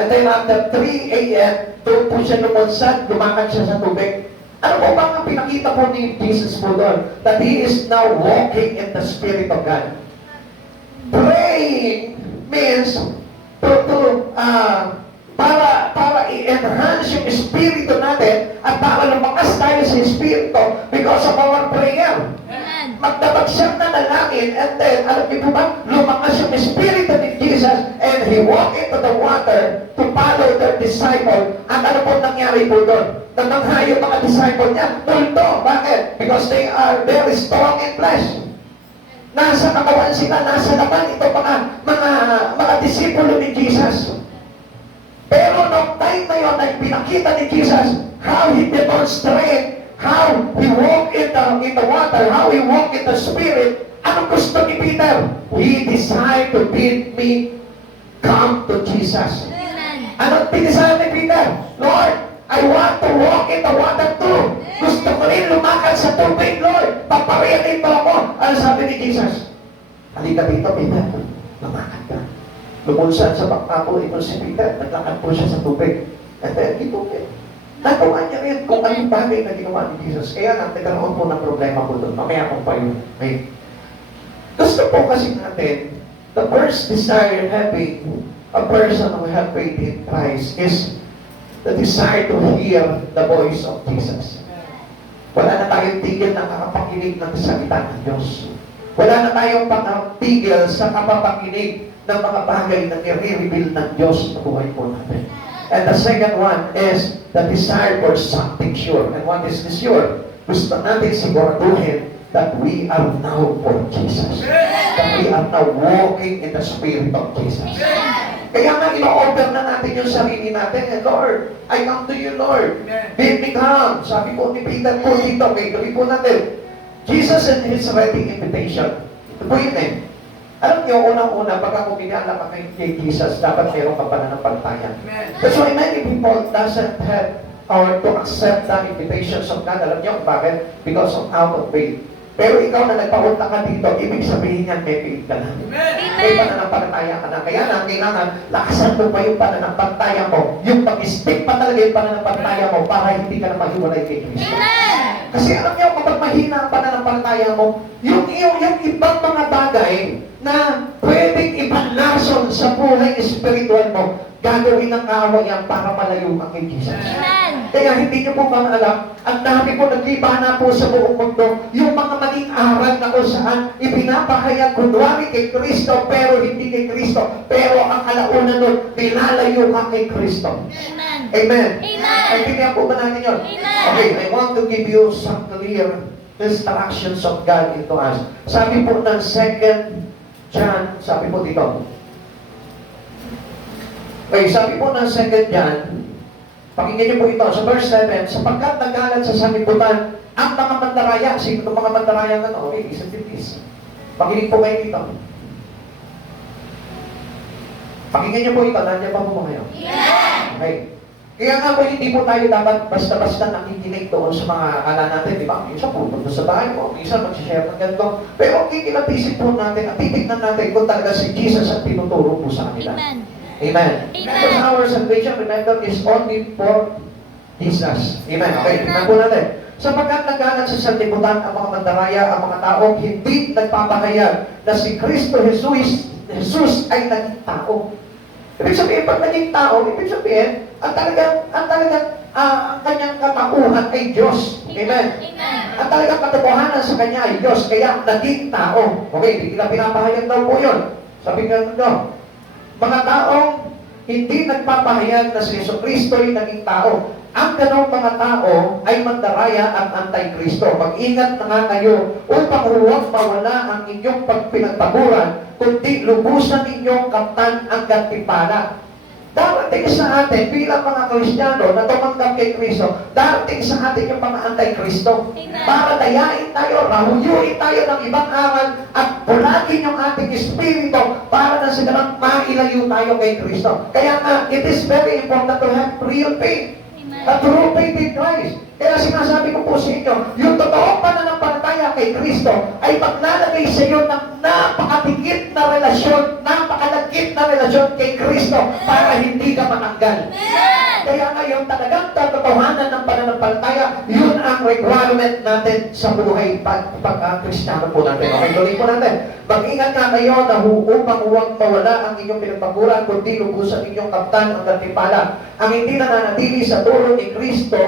And then after 3 a.m., doon po siya lumunsad, lumakad siya sa tubig. Ano po ba ang pinakita po ni Jesus po doon? That He is now walking in the Spirit of God. Praying means para i-enhance yung espiritu natin at para lumakas tayo sa espiritu because of our prayer. Amen. Magdamag siyang nanalangin and then, alam niyo po ba, lumakas yung espiritu ni Jesus and He walked into the water to follow their disciple. At ano po nangyari po doon? Namangha yung mga disciple niya, multo. Bakit? Because they are very strong in flesh. Nasa katawan sila, nasa laban ito mga disipulo ni Jesus. Pero noong time na yun ay pinakita ni Jesus how He demonstrate, how He walk in the water, how He walk in the Spirit. Anong gusto ni Peter? He desired to bid me come to Jesus. Amen. Anong pinisaya ni Peter? Lord, I want to walk in the water too. Gusto ko rin lumakad sa tubig, Lord. Papariyanin mo ako. Ano sabi ni Jesus? Halika dito, Peter. Lumakad ka. Lumunsad sa baktapo ito si Peter. Naglakad po siya sa tubig. And then, itubig. Nagawa niya rin kung anong bagay na ginawa ni Jesus. Kaya nagkaroon po ng problema po doon. Mamaya kung pa yun. Okay. Gusto po kasi natin, the first desire having a person who have faith in Christ is the desire to hear the voice of Jesus. Wala na tayong tigil na kakapakinig ng salita ng Diyos. Wala na tayong tigil sa kapapakinig ng mga bagay na nire-reveal ng Diyos sa buhay po natin. And the second one is the desire for something sure. And what is the sure? Gusto natin siguraduhin that we are now for Jesus. That we are now walking in the Spirit of Jesus. Kaya nga, ino-offer na natin yung sarili natin. And Lord, I come to you, Lord. Bid me come. Sabi po ni Peter po dito, may gabi po natin. Jesus and His wedding invitation. Ito po yun eh. Alam niyo, unang-una, pagka kumilala ka kay Jesus, dapat mayroon ka pananampalataya. That's why many people doesn't have or to accept the invitations of God. Alam niyo bakit? Because of out of faith. Pero ikaw na nagpapunta ka dito, ibig sabihin yan, may faith ka na. May pananampalataya ka na. Kaya na, kailangan, lakasan mo pa yung pananampalataya mo. Yung pag-stick pa talaga yung pananampalataya mo para hindi ka na maghiwalay kay Kristo. Kasi alam niyo, kapag mahina ang pananampalataya mo, yung ibang mga bagay na pwedeng ipanlaso reason sa buhay spiritual mo, gagawin ng awa yan para malayo ka kay Jesus. Amen. Kaya hindi niyo po ba alam, ang dami po naglibana po sa buong mundo, yung mga maling aral na kung saan ipinapahayag kunwari kay Kristo, pero hindi kay Kristo. Pero ang alauna nun, nilalayo ka kay Kristo. Amen. Amen. Amen. Ay, tingnan po ba natin yun? Amen. Okay, I want to give you some clear instructions of God into us. Sabi po ng 2 John, sabi po dito. Okay, sabi po ng 2 John, pakinggan niyo po ito, sa verse 7, sapagkat nagalat sa sanlibutan ang mga mandaraya. Sino itong mga mandaraya na ito? Okay, listen to this. Pakinig po kayo dito. Pakinggan niyo po ito, nandiyan pa po kayo. Okay. Kaya nga po, hindi po tayo dapat basta-basta nakikinig doon sa mga akala natin, di ba? Minsan pupunta sa bahay mo, minsan mag-share ng ganito. Pero kikilatisip po natin at titignan natin kung talaga si Jesus ang tinuturo po sa kanila. Amen. Amen. Amen. Because our salvation, remember, is only for Jesus. Amen. Okay, tignan po natin. Sapagkat nagalat sa sanlibutan ang mga mandaraya, ang mga taong hindi nagpapahayag na si Kristo Jesus ay naging tao. Ibig sabihin, pag naging tao, ibig sabihin, ang kanyang katauhan ay Diyos. Amen. Amen. Ang talagang katotohanan sa kanya ay Diyos, kaya naging tao. Okay, hindi nila pinapahayag daw po yun. Sabi nga nito, mga taong hindi nagpapahayag na si Jesucristo ay naging tao. Ang ganong mga tao ay mandaraya at anti-Kristo. Mag-ingat na nga kayo upang huwag mawala ang inyong pagpinagpaguran, kundi lubusan ninyong kaptan ang gantimpala. Darating sa atin bilang mga Kristiyano na tumanggap kay Kristo, darating sa atin yung mga anti-Kristo. Amen. Para dayain tayo, rahuyuin tayo ng ibang aral at bulagin yung ating espiritu para na sa ganang mailayo tayo kay Kristo. Kaya nga, it is very important to have real faith. A true faith in Christ. Kaya sinasabi ko po sa inyo, yung totoong pananampalataya kay Kristo ay maglalagay sa iyo ng napakadikit na relasyon, napakalagkit na relasyon kay Kristo para hindi ka matanggal. Kaya ngayon talagang katotohanan ng pananampalataya, yun ang requirement natin sa buhay pag-Kristiyano po natin. Okay, tuloy po natin. Mag-ingat nga kayo na upang huwag mawala ang inyong pinagpaguran, kundi lubusan inyong kaptan ang gantimpala. Ang hindi nananatili sa turo ni Kristo,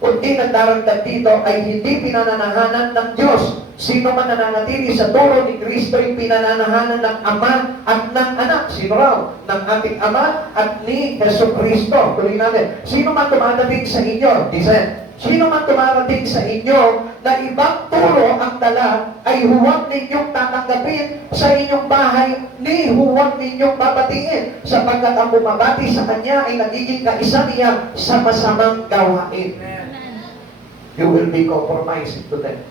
kundi nagdaragdag dito ay hindi pinananahanan ng Diyos. Sino man nananatili sa turo ni Kristo ay pinananahanan ng Ama at ng Anak. Sino raw? Ng ating Ama at ni Jesucristo. Tuloy natin. Sino man tumadating sa inyo, listen, sino man tumarating sa inyo na ibang turo ang dala, ay huwag ninyong tatanggapin sa inyong bahay, ni huwag ninyong babatiin, sapagkat ang bumabati sa kanya ay nagiging kaisa niya sa masamang gawain. You will be compromised to them.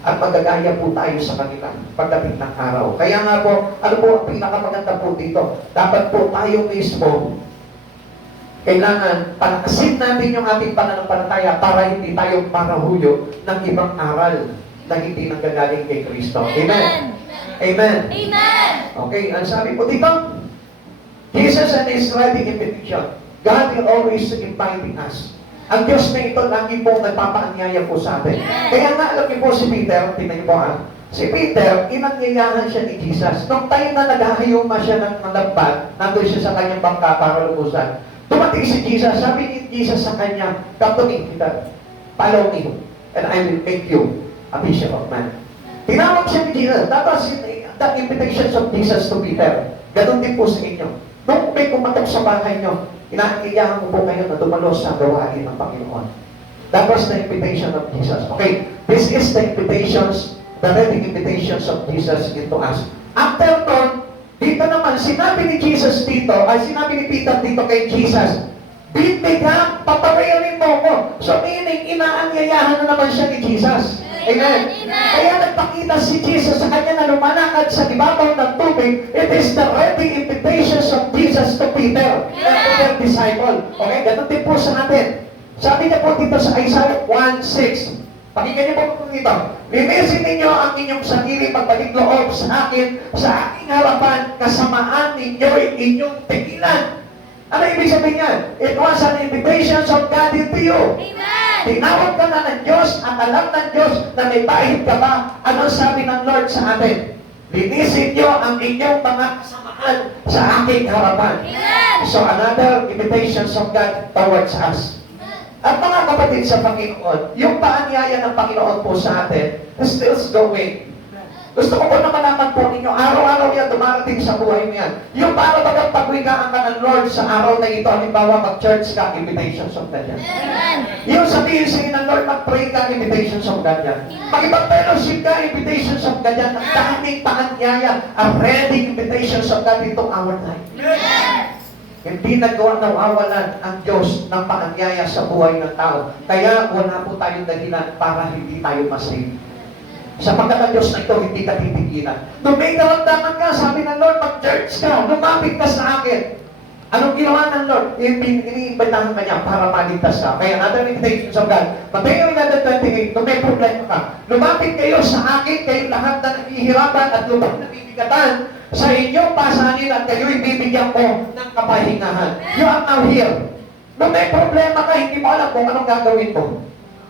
At magagaya po tayo sa kanila pagdating ng araw. Kaya nga po, ano po ang pinakamaganda po dito? Dapat po tayo mismo kailangan palakasin natin yung ating pananampalataya para hindi tayo marahuyo ng ibang aral na hindi nanggagaling kay Kristo. Amen. Amen. Amen. Okay, ang sabi po dito, Jesus and His writing invitation. God is always inviting us. Ang Diyos na ito, lagi po nagpapaanyaya po sa atin. Kaya nga, alam niyo po si Peter, tingnan niyo po si Peter, inanyayahan siya ni Jesus. Nung time na naghahayuma siya ng lambat, nandun siya sa kanyang bangka para lubusan. Tumating si Jesus, sabi ni Jesus sa kanya, "Come to me, Peter, follow me, and I will make you a fisher of men." Tinawag siya ni Jesus. That was the invitations of Jesus to Peter. Ganun din po sa inyo. Nung may kumatok sa bahay nyo, inaanyayahan ko po kayo na dumalos sa gawain ng Panginoon. That was the invitation of Jesus. Okay, this is the invitations, the ready invitations of Jesus into us. After nun, dito naman, sinabi ni Jesus dito, ay sinabi ni Peter dito kay Jesus, "Bibigyan, papabayarin mo ko." So meaning, inaanyayahan na naman siya ni Jesus. Amen. Kaya nagpakita si Jesus sa kanya na lumalakad sa ibabaw ng tubig. It is the ready invitations of Jesus to Peter and to their disciple. Okay, ganun din po sa atin. Sabi niya po dito sa Isaiah 1:6. Pakinggan niyo po dito. "Linisin ninyo ang inyong sarili pagbalik loob sa akin, sa aking harapan, kasamaan ninyo'y inyong tigilan." Ano ibig sabihin yan? It was an invitation of God into you. Amen. Tinawag ka na ng Diyos at alam ng Diyos na may bahid ka ba. Ano sabi ng Lord sa atin? Linisin niyo ang inyong mga kasamaan sa aking harapan. Amen. So another invitations of God towards us. At mga kapatid sa Panginoon, yung paanyaya ng Panginoon po sa atin is still going. Gusto ko po na malaman po ninyo, araw-araw yan dumarating sa buhay mo yan. Yung para bagang pagwigaan ka ng Lord sa araw na ito, halimbawa mag-church ka, invitations of God yan. Amen. Yung sabihin sa'yo ng Lord, mag-pray ka, invitations of God yan. Makipag-fellowship ka, invitations of God yan. Ang daming paanyaya, a ready invitations of God into our life. Amen. Hindi nawawalan ang Diyos ng paanyaya sa buhay ng tao. Kaya wala po tayong dahilan para hindi tayo masave. Sapagkat ang Diyos na ito, hindi ka titigilan. Nung may karamdaman ka, sabi ng Lord, mag-church ka, lumapit ka sa akin. Anong ginawa ng Lord? Iniimbitahan ka niya para maligtas ka. Kaya another invitation of God. Mateo 11:28, kung may problema ka, lumapit kayo sa akin, kayo lahat na naghihirapan at lubang nabibigatan sa inyong pasanin at kayo'y bibigyan ko ng kapahingahan. You are now here. Nung may problema ka, hindi mo alam kung anong gagawin mo.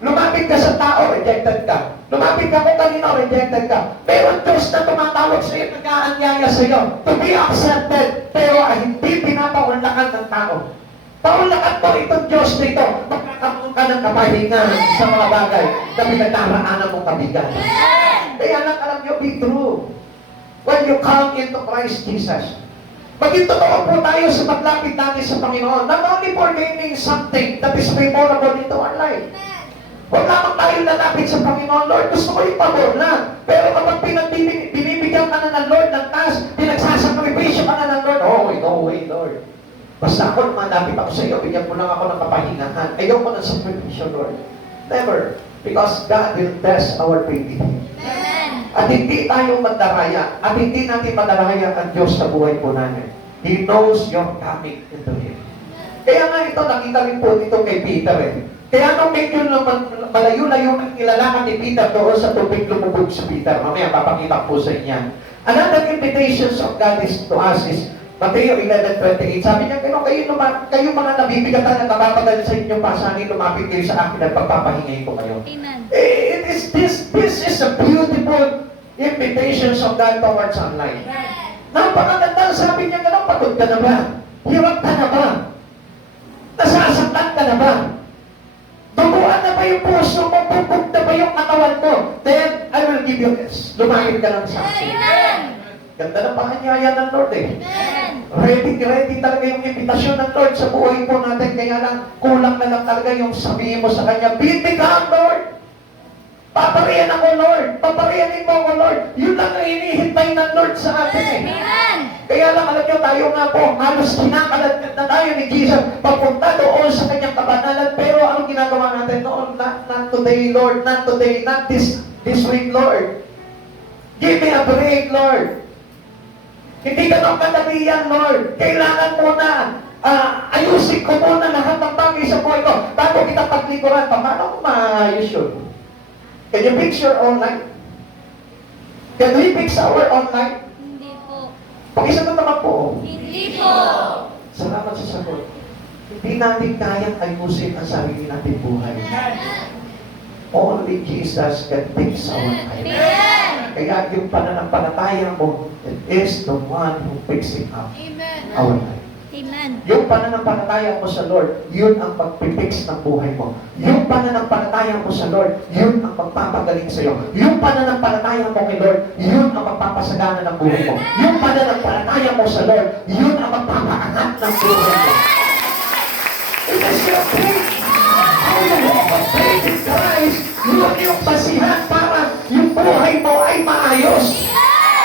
Lumapit ka sa tao, rejected ka. Lumapit ka kung kanino, rejected ka. Pero Diyos na tumatawag sa iyo, nag-aanyaya sa iyo, to be accepted, pero hindi pinapaunlakan ng tao. Paunlakan mo itong Diyos na ito, magkakaroon ka ng kapahingahan sa mga bagay na pinagdaraanan mong kabigat. Kaya lang alam niyo, be true. When you come into Christ Jesus, maging totoo po tayo sa paglapit natin sa Panginoon, not only for gaining something that is memorable into our life. Huwag lamang tayo lalapit sa Panginoon, Lord, gusto ko yung pabor lang. Pero kapag binibigyan ka na ng Lord ng task, pinagsasakripisyo ka na ng Lord, no way, Lord. Basta ako lumalapit ako sa iyo, bigyan mo lang ako ng kapahingahan. Ayaw ko ng sakripisyo, Lord. Never. Because God will test our faith. Amen. At hindi tayo madaraya, at hindi natin madaraya ang Diyos sa buhay po natin. He knows you're coming into Him. Kaya nga ito, nakita rin po dito kay Peter Kaya nung medyo malayo-layo ang nilalakad ni Peter doon sa tubig, lumubog si Peter. Mamaya papakita po sa inyo. Another invitations of God is to us is Mateo 11:28. Sabi niya, kayo mga nabibigatan at napapagal sa inyong pasanin, lumapit kayo sa akin at pagpapahingay ko kayo. Amen. This is a beautiful invitations of God towards our life. Napakaganda, sabi niya, pagod ka na ba? Hirap ka na ba? Nasasaktan ka na ba? Duguan na ba yung puso mo? Bubog na ba yung katawan mo? Then, I will give you this. Lumapit ka lang sa akin. Amen. Ganda ng pahanyaya ng Lord Amen. Ready talaga yung invitasyon ng Lord sa buhay po natin. Kaya lang, kulang na lang talaga yung sabihin mo sa Kanya, Bibig ka, Lord! Papariyan ako, Lord! Papariyanin mo ako, Lord! Yun lang ang hinihintay ng Lord sa atin Amen. Kaya lang, alam nyo, tayo nga po, halos kinakaladkad na tayo ni Jesus papunta doon sa Kanyang kabanalan. Pero anong ginagawa natin noon? Not today, Lord. Not today. Not this week, Lord. Give me a break, Lord. Hindi ka nang kadali yan, Lord. Kailangan mo na ayusin ko muna lahat ng bagay sa buhay ko bago kita paglikuran. Paano ko maayos yun? Can you fix your own life? Can we fix our own life? Hindi po. Pakisagot naman po. Hindi po. Salamat sa sagot. Hindi natin kayang ayusin ang sarili natin buhay. Only Jesus can fix our life. Amen. Kaya yung pananampalataya mo, it is the one who fixing up Amen. our life. Amen. Yung pananampalataya mo sa Lord, yun ang pagpipix ng buhay mo. Yung pananampalataya mo sa Lord, yun ang magpapagaling sa iyo. Yung pananampalataya mo kay Lord, yun ang magpapasagana ng buhay mo. Yung pananampalataya mo sa Lord, yun ang magpapaangat ng buhay mo. It is your faith. How you walk of faith in Christ, yun yung basihan para yung buhay mo ay maayos.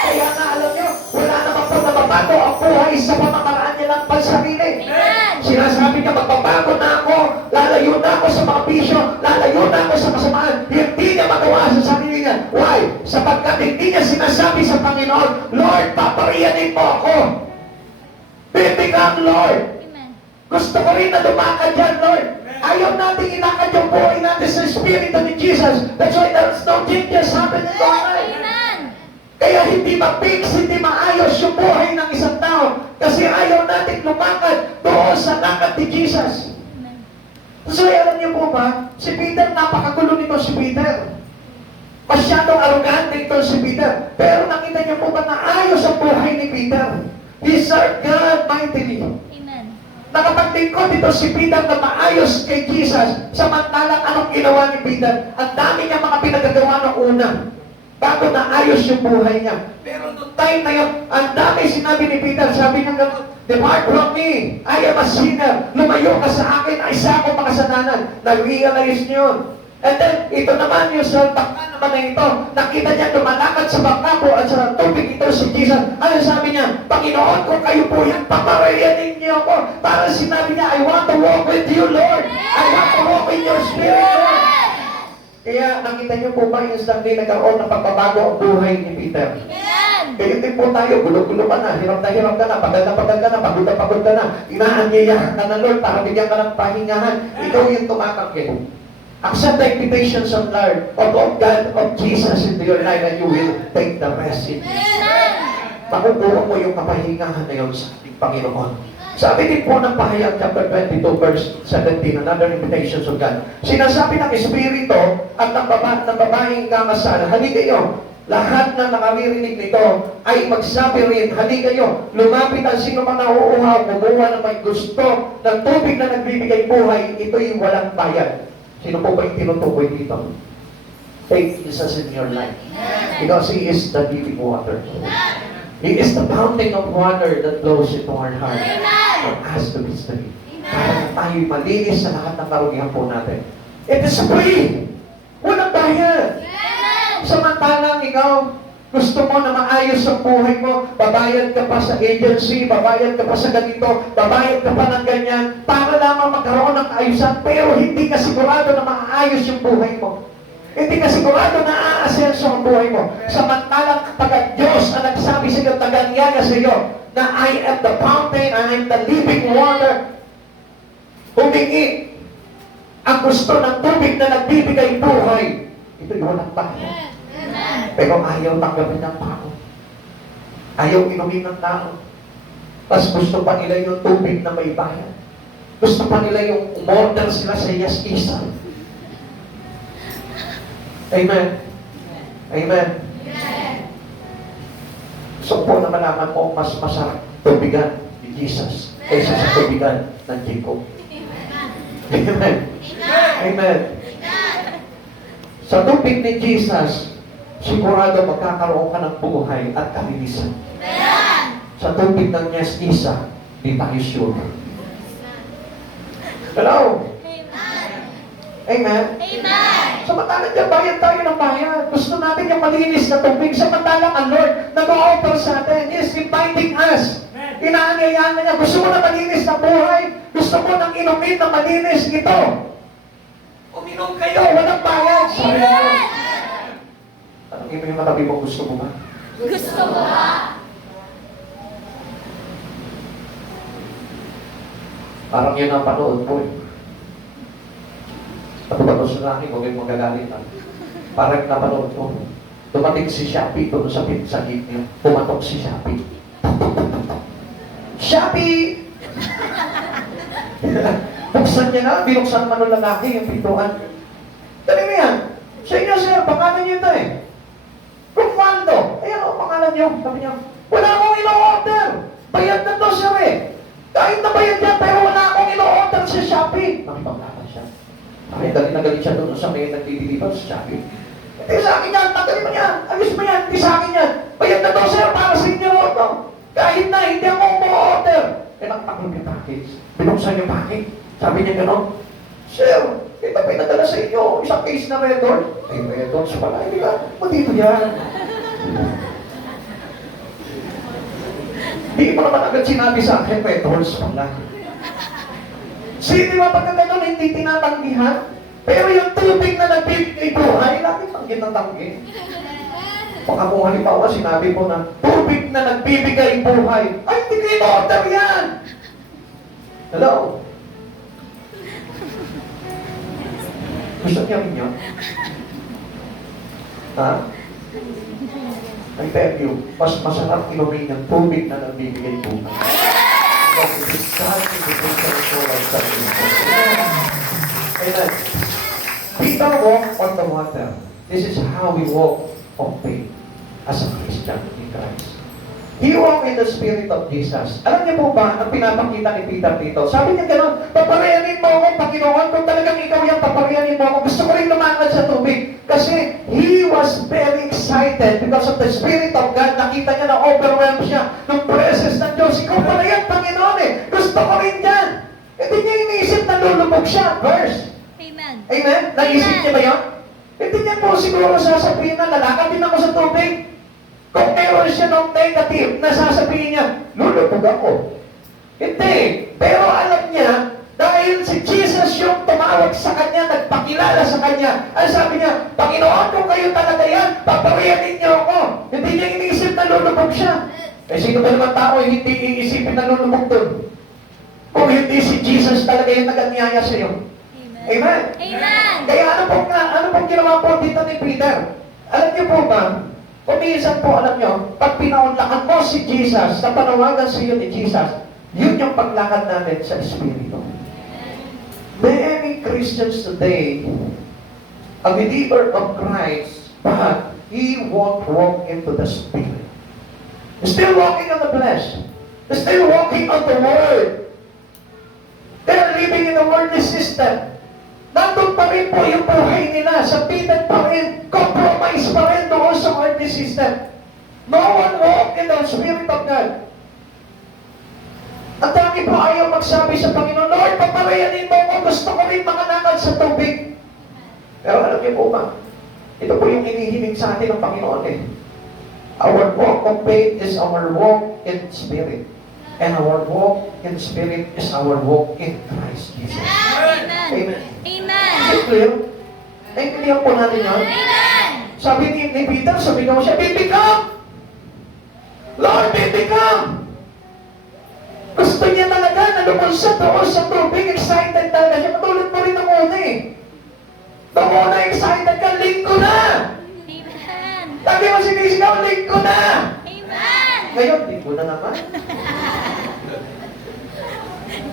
Kaya nga alam nyo, wala naman po nababago ang buhay sa pamamaraan niya ng pansarili. Amen. Sinasabi niya, magbabago na ako, lalayo na ako sa mga bisyo, lalayo na ako sa kasamaan. Hindi niya magawa sa sarili niya. Why? Sapagkat hindi niya sinasabi sa Panginoon, Lord, papariyanin mo ako. Bibigyan, Lord. Amen. Gusto ko rin na lumakad yan, Lord. Ayaw natin ilakad yung buhay natin sa Espiritu ni Jesus. That's why there's no changes happening in our life. Amen. Kaya hindi ma-fix, hindi maayos yung buhay ng isang tao. Kasi ayaw natin lumakad doon sa lakad ni Jesus. Amen. So, alam niyo po ba, si Peter, napakagulo nito si Peter. Masyadong arrogante ito si Peter. Pero nakita niyo po ba na Peter. He served God mightily. Amen. Nakapaglingkod dito si Peter na maayos kay Jesus. Samantalang anong ginawa ni Peter? Ang dami niya mga pinagagawa ng una. Bago naayos yung buhay niya. Pero noong time na yun, ang dami sinabi ni Peter, sabi niya gano'n, "Depart from me, I am a sinner. Lumayo ka sa akin, ay isa akong makasalanan." Nag-realize niyo yun. And then, ito naman yung sa bangka naman na ito, nakita niya lumalakad sa bangka po at sa tubig ito si Jesus. Ano sabi niya? "Panginoon, kung kayo po yan, paparayanin niyo ako." Para sinabi niya, "I want to walk with you, Lord. I want to walk in your spirit, Lord." Kaya nakita niyo po ba instantly nagkaroon ng pagbabago ang buhay ni Peter? Amen. Kaya din po tayo, gulo-gulo ka na, hirap ka na, pagod ka na, pagod ka na, inaanyayahan ka na, Lord, para bigyan ka ng pahingahan. Ikaw yung tumatakbo. Accept the invitations of Lord, of God, of Jesus into your life, and you will take the rest in peace. Makukuha mo yung kapahingahan na yun sa ating Panginoon. Sabi din po ng Pahayag chapter 22 verse 17, another invitations of God. Sinasabi ng Espiritu at ng babaeng kamasal, "Halika kayo, lahat na nakaririnig nito ay magsabi rin, halika kayo, lumapit ang sino man nauuhaw, kumuha na may gusto ng tubig na nagbibigay buhay, ito'y walang bayad." Sino po ba yung tinutukoy dito? Take Jesus in your life. Because He is the living water. He is the fountain of water that flows into our heart. For us to be saved. Para tayo malinis sa lahat ng karugihan po natin. It is free. Walang bayad. Samantalang ikaw, gusto mo na maayos ang buhay mo, babayad ka pa sa agency, babayad ka pa sa ganito, babayad ka pa ng ganyan, para lamang magkaroon ng kaayusan, pero hindi ka sigurado na maayos yung buhay mo. Hindi ka sigurado na aasenso ang buhay mo. Samantalang kapag ang Diyos ang nagsabi sa iyo, taganyaya sa iyo, na I am the fountain, I am the living water, humingi ang gusto ng tubig na nagbibigay buhay, ito'y walang bayad. Pero ayaw tanggapin ng tao. Ayaw inumin ng tao. Tapos gusto pa nila yung tubig na may bayad. Gusto pa nila yung umorder sila sa yes-isa. Amen. Amen. So po na malaman mo, mas masarap tubigan ni Jesus kaysa sa tubigan ng Jacob. Amen. Amen. Sa tubig ni Jesus, sigurado magkakaroon ka ng buhay at kalinisan. Sa tubig ng yes-isa, di tayo sure. Hello? Amen? Amen. Samantalang dyan, bayad tayo ng bayad. Gusto natin yung malinis na tubig. Samantalang ang Lord nag-o-offer sa atin. He is inviting us. Inaanyayahan na niya. Gusto mo na malinis na buhay? Gusto mo nang inumin na malinis ito? Uminom kayo, walang bayad. Sabi ng Lord. Tanongin mo yung matabi mo, gusto mo ba? Gusto mo ba? Parang yun ang panood po eh. Patubato sa akin, huwag yung magagalitan. Parang napanood ko. Dumating si Shopee doon sa gate niya. Pumatok si Shopee. Shopee! Buksan niya na, binuksan man ng lalaki yung pintuan. Dali mo yan. Sa inyo, sir, pangalan niyo ito eh. Romualdo. Ayan o, pangalan niyo. Sabi niya, wala akong ino-order. Bayad na to, sir eh. Kahit na bayad niya, pero wala akong ino-order sa Shopee. Nakipaglaban siya. Ay, dali na galit siya doon sa may nagdidilipan sa Shopee. Hindi sa akin yan, tagalin mo yan, ayos mo yan, hindi sa akin yan. Bayad na to, sir, para sa inyo ito. Kahit na, hindi ako umu-order. Eh, nagtakot yung package. Binuksan yung package. Sabi niya gano'n, sir, ito pinadala sa inyo, isang case na Red Doors. Ay, Red Doors pala, hindi ka, matito yan. Hindi mo naman agad sinabi sa akin, Red Doors pala. Sino ba pagka gano'n hindi tinatanggihan? Pero yung tubig na nagbibigay buhay, lagi tanggi na tanggi. Baka kung halimbawa sinabi mo na tubig na nagbibigay buhay, ay hindi ko in-order yan! Hello? Gusto niya rin yun? Ha? I tell you, mas masarap inumin ng tubig na nagbibigay buhay. Because it is God who gives us soul and salvation. Amen. Peter walked on the water. This is how we walk on faith as a Christian in Christ. He walked in the Spirit of Jesus. Alam niyo po ba, ang pinapakita ni Peter dito? Sabi niya gano'n, paparayanin mo ako, Panginoon, kung talagang ikaw yung paparayanin mo ako, gusto ko rin lumanad sa tubig. Kasi he was very excited because of the Spirit of God. Nakita niya na overwhelmed siya ng presence ng Diyos. Ikaw pala yan, Panginoon eh. Gusto ko rin yan. Hindi niya iniisip na lulubog siya. Verse. Amen. Amen? Naisip niya ba yun? Hindi niya po siguro sasabihin na lalakad din ako sa tubig. Kung meron siya ng negative na sasabihin niya, lulubog ako. Hindi. Pero alam niya, dahil si Jesus yung tumawag sa kanya, nagpakilala sa kanya, ang sabi niya, Panginoon, kung kayo talaga yan, paparayanin niyo ako. Hindi niya iniisip na lulubog siya. Eh, sino ba naman tao hindi iisipin na lulubog doon? Kung hindi si Jesus talaga yung nag-anyaya sa iyo. Amen? Amen. Kaya ano pong ginawa po dito ni Peter? Alam niyo po ba, kung minsan po, alam niyo, pag pinaunlakan mo si Jesus, sa panawagan sa iyo ni Jesus, yun yung paglakad natin sa Espiritu. Many Christians today, a believer of Christ, but he won't walk into the Spirit. He's still walking on the flesh. He's still walking on the Word. They're living in the worldly system. Nandun pa rin po yung buhay nila, sabitan pa rin, compromise pa rin doon sa worldly system. No one walk in the Spirit of God. Ang dami po ayaw magsabi sa Panginoon, Lord, paparayanin mo ako, gusto ko rin makanakad sa tubig. Pero alam niyo po ba, ito po yung hinihiling sa atin ng Panginoon eh. Our walk of faith is our walk in Spirit. And our walk in Spirit is our walk in Christ Jesus. Amen. Amen. Amen. Is it clear? Naintindihan po natin yan? Amen. Sabi ni Peter, sabi mo siya, bibigam! Lord, bibigam! Gusto niya talaga na lumunsad doon sa tubig, excited talaga siya. Katulad mo rin ang una eh. Nung una excited ka, linggo na! Amen. Lagi mo sinisigaw, linggo na! Amen. Ngayon, linggo na naman.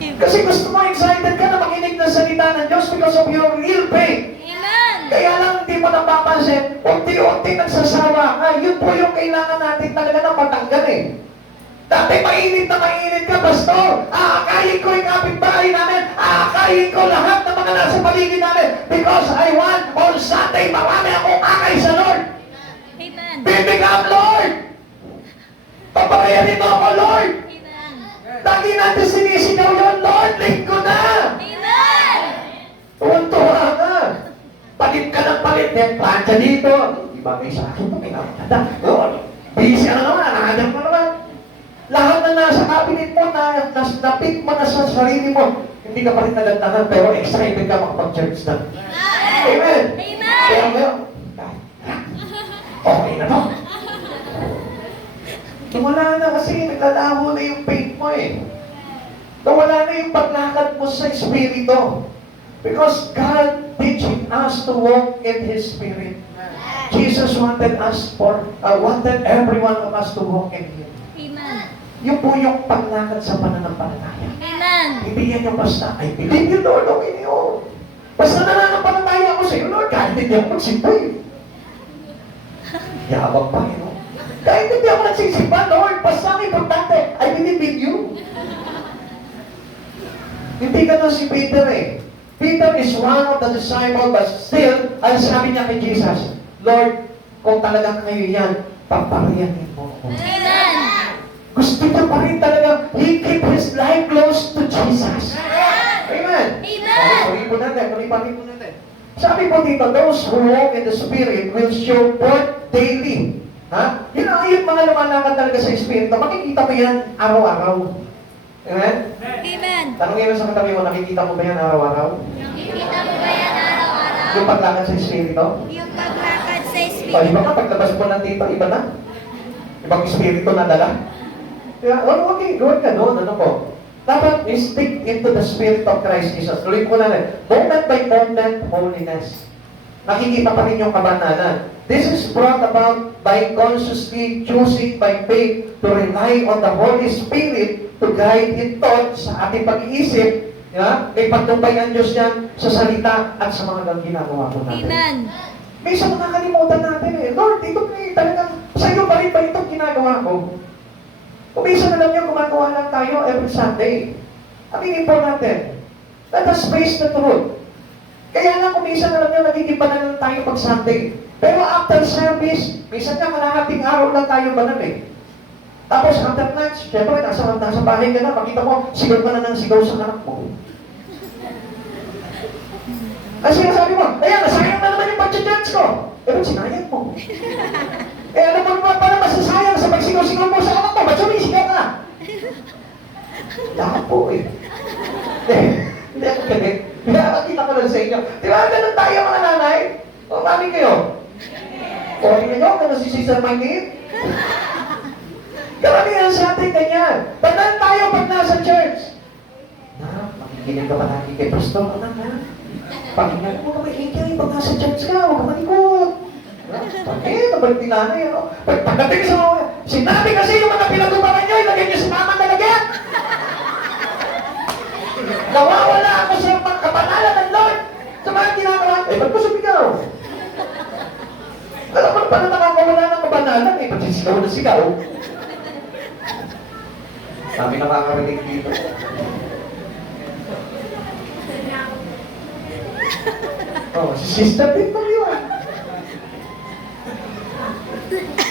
Kasi gusto mo, excited ka na makinig ng salita ng Diyos because of your real faith. Amen. Kaya lang hindi mo napapansin, unti-unti nagsasawa ka. Yun po yung kailangan natin talaga na matanggal eh. Dati mainit na mainit ka, Pastor. Aakayin ko yung kapitbahay namin. Aakayin ko lahat ng mga nasa paligid namin. Because I want on Sunday, marami akong akay sa Lord. Amen. Bibigam, Lord! Paparayanin mo ako, Lord! Amen. Lagi natin sinisigaw yun, Lord, linggo na! Amen. Tuwan-tuwa ka. Palit ka ng palit. May plancha dito. Di ba may sa akin? Pinakaganda. Busy ka na naman. Nangadam ka naman. Lahat na nasa cabinet mo, napit mo na sa sarili mo. Hindi ka pa rin nagandahan, pero excited ka makapag-church na. Amen. Amen. Kaya ngayon, okay na to. Wala na kasi, naglalaho na yung faith mo eh. Nawala na yung paglakad mo sa Espiritu. Because God teaching us to walk in His Spirit. Jesus wanted every one of us to walk in Him. Amen. Yung po yung paglakad sa pananampalataya. Amen. Hindi yan yung basta, I believe you, Lord, okay na yun. Basta nananampalataya ako sa iyo, Lord, kahit hindi ako magsimba eh. Yabang pa eh, no? Kahit hindi ako nagsisimba, Lord, basta ang importante, I believe in you. Hindi ganun si Peter eh. Peter is one of the disciples, but still, ang sabi niya kay Jesus, Lord, kung talagang kayo yan, paparayanin mo ako. Amen. Gusto niya pa rin talaga, he keep his life close to Jesus. Amen. Amen. Palipo natin. Sabi po dito, those who walk in the Spirit will show forth daily. Ha? Yun ang yung mga lumalakad talaga sa Espiritu. Makikita mo yan araw-araw. Amen? Amen. Tanongin mo sa katabi mo, nakikita mo ba yan araw-araw? Nakikita mo ba yan araw-araw? Yung paglakad sa Espiritu? Yung paglakad sa O, Espiritu. iba ka, paglabas mo ng dito, iba na? Ibang Espiritu na dala? Kaya, okay, gawin ka doon, ano po? Dapat stick into the Spirit of Christ Jesus. Tuloy ko na rin. Moment by moment, holiness. Nakikita pa rin yung kabananan. This is brought about by consciously choosing by faith to rely on the Holy Spirit to guide in thought sa ating pag-iisip. Yeah? May pagtumbay ang Diyos yan sa salita at sa mga ginagawa ko natin. Amen. May isa nakakalimutan natin eh. Lord, ito talagang sa'yo pa rin ba itong ginagawa ko? Kung minsan alam niyo, gumagawa lang tayo every Sunday. Aminin po natin. Let us face the truth. Kaya lang kung minsan alam niyo, nagiging banal lang tayo pag Sunday. Pero after service, minsan nga kalahating araw lang tayo banal eh. Tapos after lunch, syempre nasa bahay ka na, makita mo, sigaw ka na ng sigaw sa anak mo. Ang sinasabi mo, ayan, nasayang na naman yung pag-church ko. Eh, ba't sinayang mo? Eh, alam mo naman pala masasayang sa pagsigaw-sigaw mo sa anak mo, ba't sumisigaw ka? Lapo eh. Hindi ako galit. Nakakita ko lang sa inyo. Di ba, ganun tayo mga nanay? O, mami kayo? O, tingnan nyo, ganun si Sister Magnet? Karamihan sa atin ganyan. Banal tayo pag nasa church. Na, makikinig ka pa lagi kay Pastor. Anak ha? Pakinggan mo ka maingay pag nasa church ka. Huwag ka malikot. Bakit? Nabalik tinanay. Pagdating sa mga, sinabi kasi yung mga pinatubaran nyo, ilagay nyo sa mama talaga. Nawawala ako sa mga kapanalan ng Lord. Sa mga ginagawa. Eh, ba't ko sumigaw? Alam mo pala nakakawala ng kabanalan eh. Pag sigaw na sigaw. Kami nakakarinig dito. Oh, si Sister Victor yun.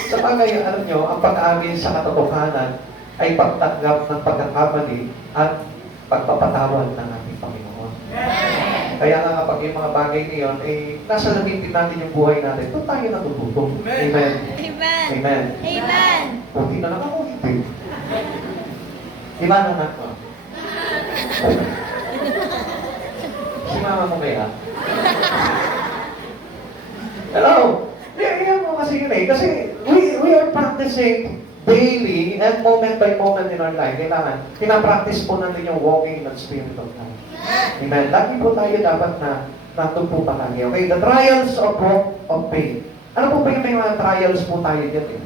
Sa bagay, alam nyo, ang pag-amin sa katotohanan ay pagtanggap ng pagkakamali at pagpapatawad ng ating Panginoon. Kaya nga kapag yung mga bagay ngayon, eh, nasa lamitin natin yung buhay natin, doon tayo natututo. Amen. Amen. Amen. Amen. Puti na lang ako, hindi. Di ba anak ko? Si mama mo kaya? Hello? Yan mo kasi yun eh. Kasi we are practicing daily and moment by moment in our life. Kailangan, pinapractice po natin yung walking in the Spirit of God. Amen. Lagi po tayo dapat na nandun po palagi. Okay? The trials of faith. Ano po ba yung may mga trials po tayo dyan eh?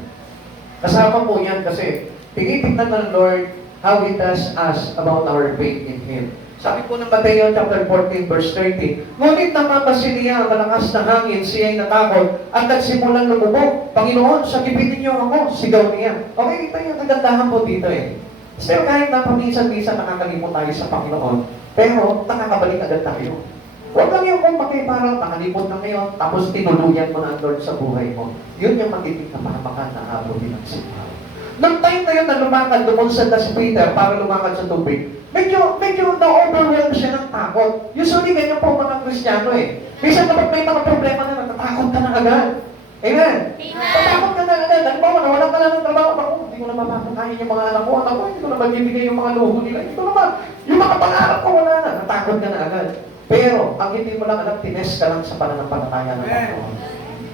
Kasama po yan kasi tinitignan ng Lord how He does us about our faith in Him. Sabi po ng Mateo chapter 14 verse 30, ngunit namamasin niya ang malakas na hangin, siya'y natakot at nagsimulang lumubog. Panginoon, sakipitin niyo ako, sigaw niya. Okay, ito yung kagandahan po dito eh. Still kahit na paminsan-minsan nakakalimot tayo sa Panginoon, pero nakakabalik agad tayo. Huwag lang yung kung parang nakalimot na ngayon, tapos tinuluyan mo na ang Lord sa buhay mo. Yun yung magiging kapahamakan na abutin ng simbahan. Nung time na yun na lumakad, lumunsan na si Peter para lumakad sa tubig, medyo na-overwhelm siya ng takot. Usually, ganyan po mga Kristiyano eh. Minsan kapag may mga problema na, natatakot ka na agad. Amen? Natatakot ka na agad. Halimbawa, nawalan ka lang ng trabaho. Ako, hindi ko na mapapakain yung mga anak ko. Ako, hindi ko na magbibigay yung mga luho nila. Ito naman, yung mga pangarap ko, wala na. Natakot ka na agad. Pero, ang hindi mo lang alam, tines ka lang sa pananampalataya ng Panginoon.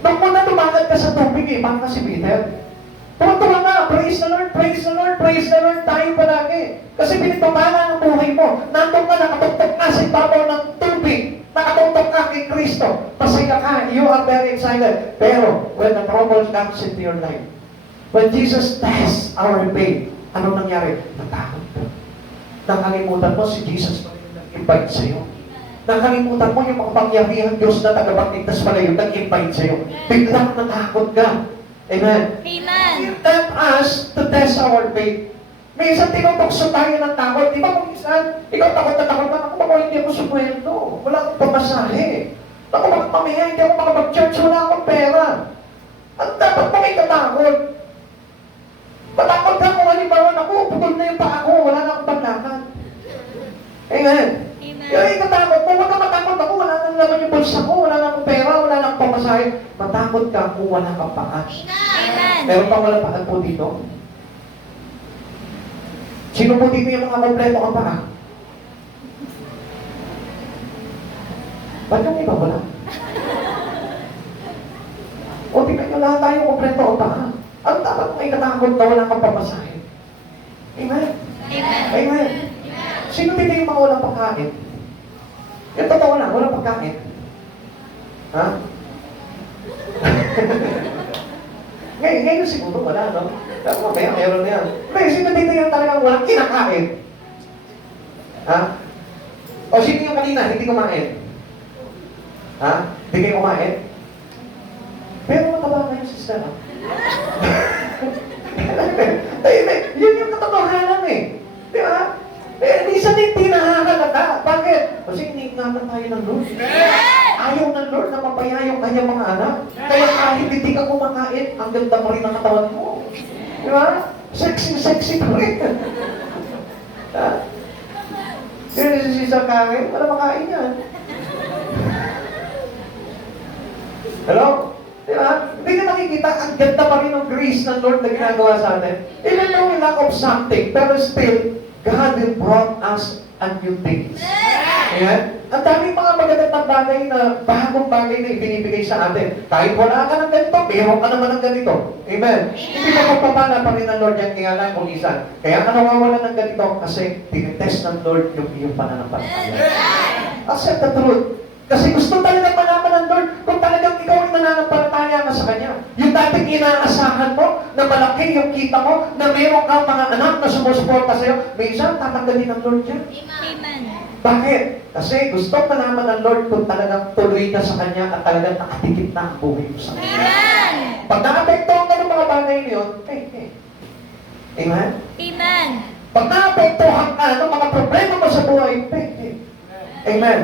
Nung muna lumakad ka sa tubig eh, parang si Peter. Tuwa-tuwa nga, praise the Lord, praise the Lord, praise the Lord, tayo palagi. Kasi pinagpapala ng buhay mo. Nandun ka, nakatutok ka sa ibabaw ng tubig. Nakatutok ka kay Kristo. Masaya ka, you are very excited. Pero, when the trouble comes into your life, when Jesus tests our faith, ano nangyari? Natakot ka. Nakalimutan mo si Jesus pa rin nag-invite sa'yo. Nakalimutan mo yung mga pangyarihan Diyos na tagapagligtas pala yung nag-invite sa'yo. Biglang natakot ka. Amen. Amen. He taught us to test our faith. Minsan tinutokso tayo ng takot. Di ba kung minsan, ikaw takot na takot na, ako hindi ako sumweldo. Wala akong pamasahe. Ako magpamaya, hindi ako makapag-church, wala akong pera. Ano dapat mo may katakot? Matakot ka kung halimbawa ako, putol na yung paa ko, wala na akong paglakad. Amen. Yung ikatakot mo, huwag ka matakot ako, wala nang laman yung bulsa ko, wala na akong pera, wala na akong pamasahe. Matakot ka kung wala kang paa. Amen. Meron pang walang paa po dito? Sino po dito yung mga kompleto ang paa? Ba't yung iba wala? O tingnan nyo lahat tayo kompleto ang paa. Ano dapat may katakot na wala kang pamasahe? Amen? Amen. Amen. Sino dito yung mga walang pagkain? Yung totoo lang, walang pagkain. Ha? Ngayon siguro wala, no? Pero mamaya, meron na yan. Pero sino dito yung talagang walang kinakain? Ha? O sino yung kanina, hindi kumain? Ha? Hindi kayo kumain? Pero mataba kayo, sister, ha? Yun yung tayo ng Lord. Ayaw ng Lord na mapaya yung kanyang mga anak. Kaya kahit hindi ka kumakain, ang ganda pa rin ng katawan mo. Di ba? Sexy pa rin. Ha? Yun si Sisa Karen, wala makain yan. Hello? Di ba? Hindi ka nakikita, ang ganda pa rin ng grace ng Lord na ginagawa sa atin. Even though we lack of something, pero still, God will brought us a new things. Ayan? Ang daming mga magagandang bagay na bagong bagay na ibinibigay sa atin. Kahit wala ka ng ganito, meron ka naman ng ganito. Amen? Hindi mo magpapala pa rin ng Lord yung tingalan kung isa. Kaya ka nawawala ng ganito kasi tinitest ng Lord yung iyong pananampalataya. Accept the truth. Kasi gusto talaga malaman ng Lord kung talagang ikaw ay nananampalataya ka sa Kanya. Yung dating inaasahan mo na malaki yung kita mo, na meron kang mga anak na sumusuporta sa'yo, minsan tatanggalin ng Lord yan. Amen. Bakit? Kasi gusto malaman ng Lord kung talagang tuloy ka sa Kanya at talagang nakatikip na ang buhay mo sa Kanya. Amen. Pag naapektuhan ka ng mga bagay na yun, Amen? Amen. Pag naapektuhan ka ng mga problema mo sa buhay, Amen?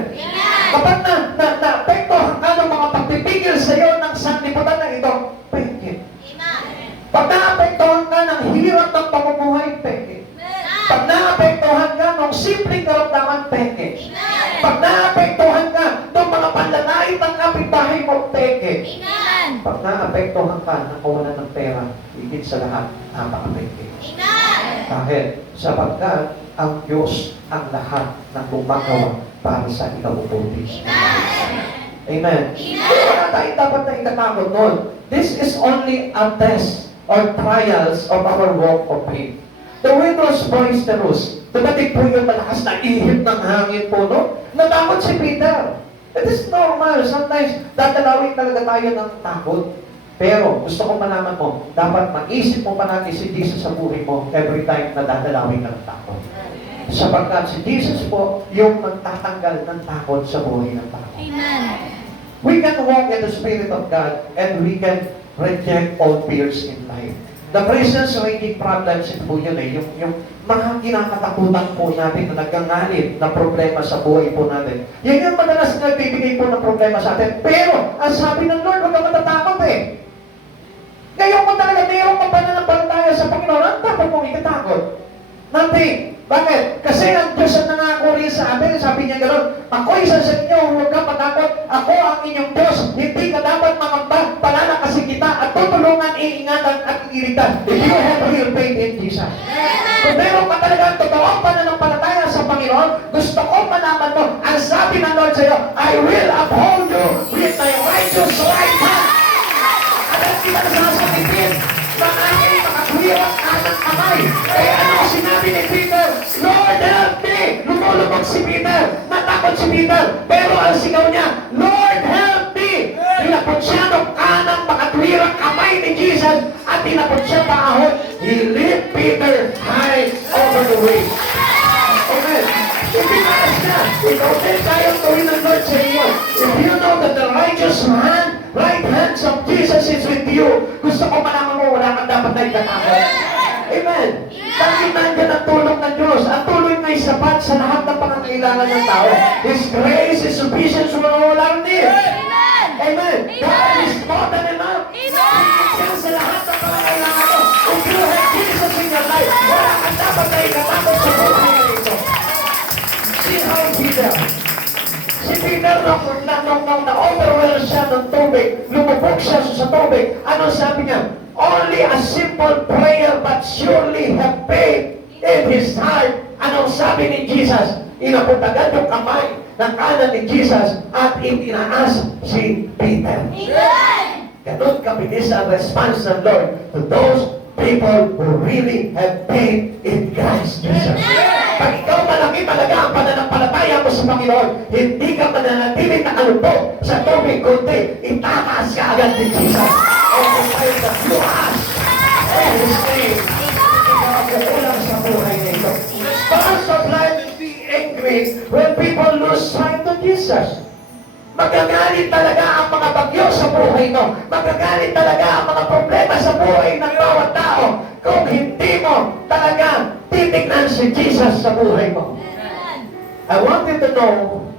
Kapag naapektuhan ka ng mga pagpipigil sa iyo ng sanlibutan na ito, pag naapektuhan ka ng hirap ng pamumuhay, pag naapektuhan ka ng simpleng karamdaman, pag naapektuhan ka ng mga panlalait ng kapitbahay mo, Amen. pag naapektuhan ka ng kawalan ng pera, higit sa lahat, napaka-peke. Dahil sapagkat ang Diyos ang lahat ng gumagawa para sa ikabubuti. Amen. Wala tayong dapat na ikatakot nun. This is only a test or trials of our walk of faith. The wind was boisterous. Dumating po yung malakas na ihip ng hangin po, no? Natakot si Peter. It is normal. Sometimes, dadalawin talaga tayo ng takot. Pero, gusto kong malaman mo, dapat maisip mo palagi si Jesus sa buhay mo every time na dadalawin ka ng takot. Sapagkat si Jesus po, yung magtatanggal ng takot sa buhay ng tao. Amen. We can walk in the Spirit of God and we can reject all fears in life. The presence raging problems, ito po yun yung mga kinakatakutan po natin na naggangalit na problema sa buhay po natin. Yan yung madalas nagbibigay po ng problema sa atin. Pero, ang sabi ng Lord, huwag ka matatakot eh. Ngayon kung talaga mayroong pananampalataya sa Panginoon, ang dapat mong ikatakot? Nothing. Bakit? Kasi ang Diyos ang nangako rin sa atin. Sabi niya gano'n, ako isa sa inyo, huwag ka matakot. Ako ang inyong Diyos. Hindi ka dapat mangamba. Palalakas kita at tutulungan, iingatan at iligtas. If you have real faith in Jesus. Kung meron ka talaga totoong pananampalataya sa Panginoon, gusto ko malaman mo, ang sabi ng Lord sa iyo, I will uphold you with my righteous right hand. At ang kita na sasabihin, aking makatwirang kanang kamay. Kaya ano sinabi ni Peter? Lord, help me! Lumulubog si Peter. Natakot si Peter. Pero ang sigaw niya, Lord, help me! Tinapot siya ng kanang makatwirang kamay ni Jesus at tinapot siya paahon. He lift Peter high over the waves. Amen. Ipinalas niya. Ikaw din tayong gawin ng Lord sa iyo. If you know that the righteous right hands of Jesus is with you, gusto ko malaman mo, wala kang dapat na ikatakot. Amen. Dahil nandiyan ang tulong ng Diyos. Ang tulong ay sapat sa lahat ng pangangailangan ng tao. His grace is sufficient for all our needs. Amen. God is more than enough. Siya sa lahat ng pangangailangan mo. If you have Jesus in your life, wala kang dapat na ikatakot sa buhay na ito. See how Peter. Si Peter, nung na-overwhelm siya ng tubig, lumubog siya sa tubig, anong sabi niya? Only a simple prayer but surely have faith in his heart. Anong sabi ni Jesus? Inabot agad yung kamay ng kanan ni Jesus at itinaas si Peter. Ganun kabilis ang response ng Lord to those people who really have faith in Christ Jesus. Pag ikaw malaki talaga ang pananampalataya mo sa Panginoon, hindi ka mananatiling nakalupok sa tubig, kundi itataas ka agad ni Jesus. O kung tayo nagluhas, His name, ikakukulang sa buhay na ito. The stars of life will be angry when people lose sight of Jesus. Magagalit talaga ang mga bagyo sa buhay mo. Magagalit talaga ang mga problema sa buhay ng bawat tao kung hindi mo talaga titignan si Jesus sa buhay mo. I want you to know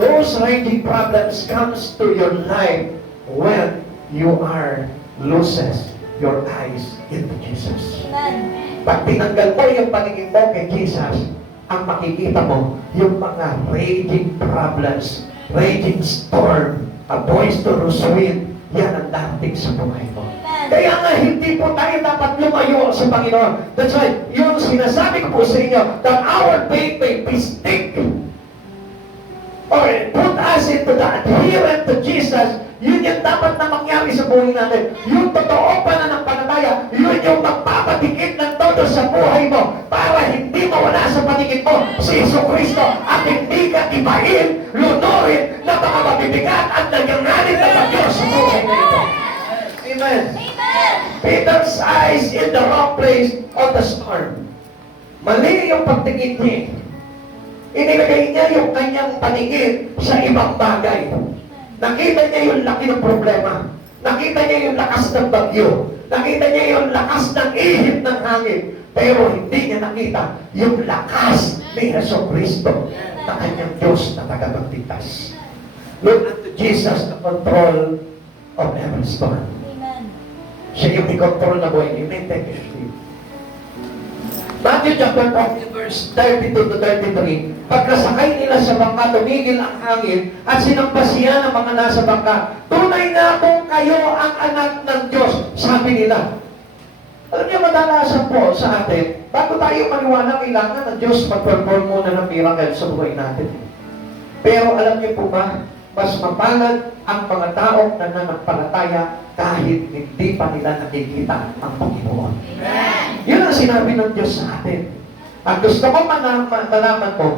Those raging problems comes to your life when you are loses your eyes into Jesus. Amen. Pag tinanggal mo yung paningin mo kay Jesus, ang makikita mo, yung mga raging problems, raging storm, a boisterous wind, yan ang dating sa buhay mo. Kaya nga, hindi po tayo dapat lumayo sa Panginoon. That's why, yung sinasabi ko po sa inyo, that our faith may be stick, or put us into the adherent to Jesus, yun yung dapat na mangyari sa buhay natin. Yung totoo pananampalataya, yun yung magpapatikit ng todo sa buhay mo para hindi mawala sa patikit mo si Jesucristo at hindi ka ibahin, lunurin na mga mabibigat at nagyanganin ng Diyos sa buhay na ito. Amen. Amen. Peter's eyes in the wrong place of the storm. Mali yung pagtingin niya. Inilagay niya yung kanyang paningin sa ibang bagay. Nakita niya yung laki ng problema. Nakita niya yung lakas ng bagyo. Nakita niya yung lakas ng ihip ng hangin. Pero hindi niya nakita yung lakas ni Jesucristo na kanyang Diyos na tagapagligtas. Look unto Jesus, the control of every storm. Amen. Siya yung may control na buhay. You may take your sleep. Matthew chapter 14, verse 32 to 33. Pagkasakay nila sa bangka, tumigil ang hangin at sinampas siya ng mga nasa bangka. Tunay na kung kayo ang anak ng Diyos, sabi nila. Alam niyo, madalasan po sa atin, bago tayo maniwala, kailangan ng Diyos mag-perform muna ng miracle sa buhay natin. Pero alam niyo po ba, mas mapalad ang mga taong nananampalataya kahit hindi pa nila nakikita ang Panginoon. Amen. Yun ang sinabi ng Diyos sa atin. At gusto ko malaman mo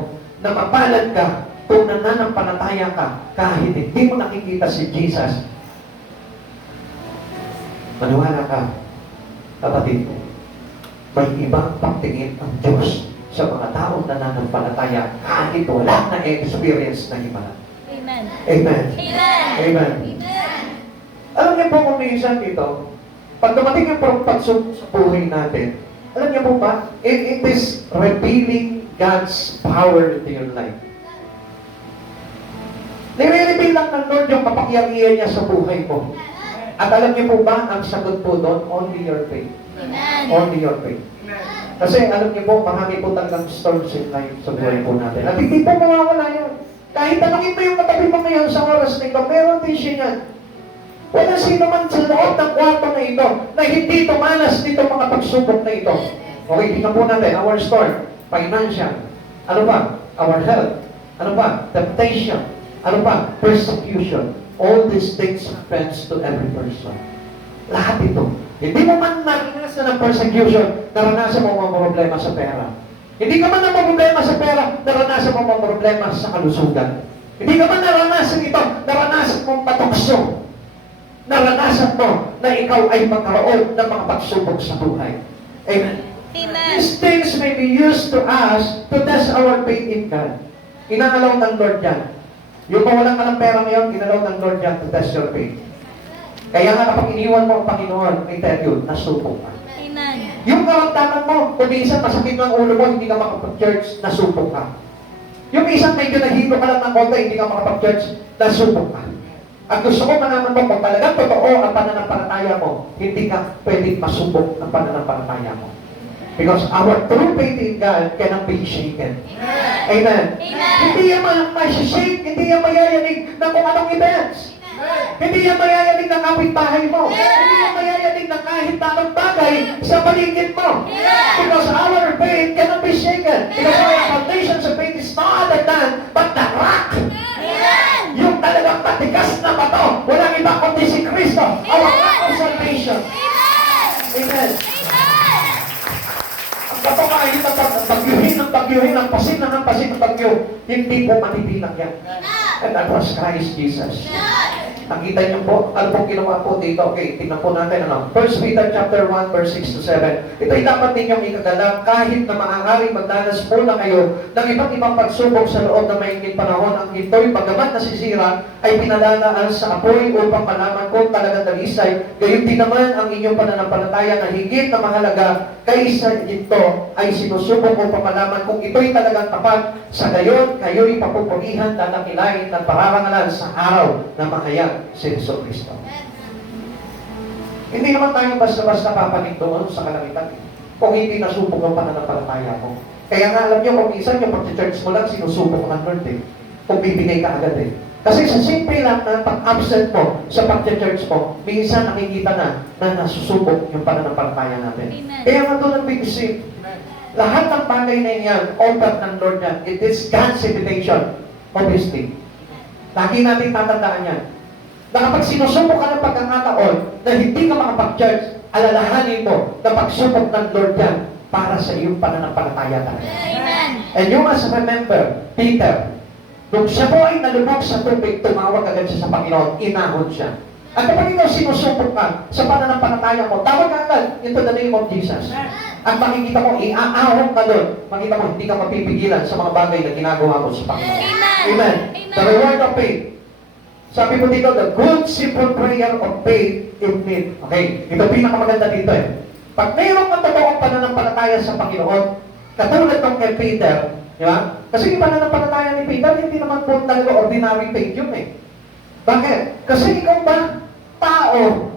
na mapalad ka kung nananampalataya ka kahit hindi mo nakikita si Jesus. Maniwala ka, kapatid mo, may ibang pagtingin ang Diyos sa mga taong nananampalataya kahit wala na experience na himala. Amen. Amen. Amen. Amen. Amen. Alam niyo po kung minsan dito, pag dumating yung pagsubok sa buhay natin, alam niyo po ba, it is revealing God's power into your life. Nire-reveal lang ng Lord yung kapangyarihan niya sa buhay mo. At alam niyo po ba, ang sagot po doon, only your faith. Amen. Only your faith. Kasi alam niyo po, marami po talagang storms in life sa buhay po natin. At hindi po mawawala yun. Kahit tanongin mo yung katabi mo ngayon sa oras na ito, meron din siya yan. Wala sino man sa loob ng kwarto na ito na hindi tumalas dito mga pagsubok na ito. Okay, tingnan po natin, our storm, financial, ano ba? Our health, ano ba? Temptation, ano ba? Persecution. All these things happens to every person. Lahat ito. Hindi mo man naranasan ng persecution, naranasan mo mga problema sa pera. Hindi ka man na problema sa pera, naranasan mo mga problema sa kalusugan. Hindi ka man naranasan ito, naranasan mong patukso. Naranasan mo na ikaw ay magkaroon ng mga pagsubok sa buhay. Amen. Amen. These things may be used to us to test our faith in God. Inaalaw ng Lord yan. Yung mawalan ka ng pera ngayon, inalaw ng Lord yan to test your faith. Kaya nga kapag iniwan mo ang Panginoon, I tell you, nasubok ka. Amen. Yung karamdaman mo, kung minsan masakit ng ulo mo, hindi ka makapag-church, nasubok ka. Yung isang medyo nahilo ka lang ng konti, hindi ka makapag-church, nasubok ka. At gusto ko malaman mo, kung talagang totoo ang pananampalataya mo, hindi ka pwedeng masubok ang pananampalataya mo. Because our true faith in God cannot be shaken. Amen. Amen. Hindi yan ma-shake, hindi yan mayayanig ng kung anong events. Hindi yan mayayanig ng kapitbahay mo. Hindi yan mayayanig ng kahit anong bagay sa paligid mo. Because our faith cannot be shaken. Because our foundations of faith is no other than but the rock. Yung talagang matigas na bato. Walang iba kundi si Kristo. Our rock of salvation. Amen. Ang bato kahit ang bagyuhin, ang pasin ng bagyo, hindi po matitinag yan. And that was Christ Jesus. Nakita niyo po, ano pong ginawa po dito? Okay, tingnan po natin ano. 1 Peter chapter 1, verse 6 to 7. Ito'y dapat ninyong ikagalak kahit na maaaring magdanas muna kayo ng iba't ibang pagsubok sa loob ng mainging panahon. Ang ito'y bagamat nasisira ay pinalalaan sa apoy upang malaman kung talagang dalisay. Gayon din naman ang inyong pananampalataya na higit na mahalaga kaysa ito ay sinusubok upang malaman kung ito'y talagang tapat. Sa gayon, kayo'y papupurihan, dadakilain at pararangalan sa araw na mahayag si Jesucristo. Hindi naman tayo basta-basta papanig doon sa kalangitan kung hindi nasubok ang pananampalataya mo. Kaya nga alam niyo, kung minsan yung pag-church mo lang, sinusubok ng Lord eh. Kung bibigay ka agad eh. Kasi sa simple lang na pag-absent mo sa pag-church mo, minsan nakikita na nasusubok yung pananampalataya natin. Amen. Kaya nga doon ang big sin. Lahat ng bagay na yan, open ng Lord yan. It is God's invitation, obviously. Lagi natin tatandaan yan. Na kapag sinusubok ka ng pagkakataon na hindi ka makapag-church, alalahanin mo na pagsubok ng Lord yan para sa iyong pananampalataya talaga. Amen. And you must remember, Peter, nung siya po ay nalubog sa tubig, tumawag agad siya sa Panginoon, inahon siya. At kapag ikaw sinusubok ka sa pananampalataya mo, tawag ka agad into the name of Jesus. At makikita mo, iaahon ka doon. Makikita mo, hindi ka mapipigilan sa mga bagay na ginagawa mo sa Panginoon. Amen. Amen. Amen. The reward of faith. Sabi po dito, the good simple prayer of faith in need. Okay, ito pinakamaganda dito eh. Pag mayroon kang totoong pananampalataya sa Panginoon, katulad ng kay Peter, di ba? Kasi yung pananampalataya ni Peter, hindi naman po talaga ordinary faith yun eh. Bakit? Kasi ikaw ba, tao,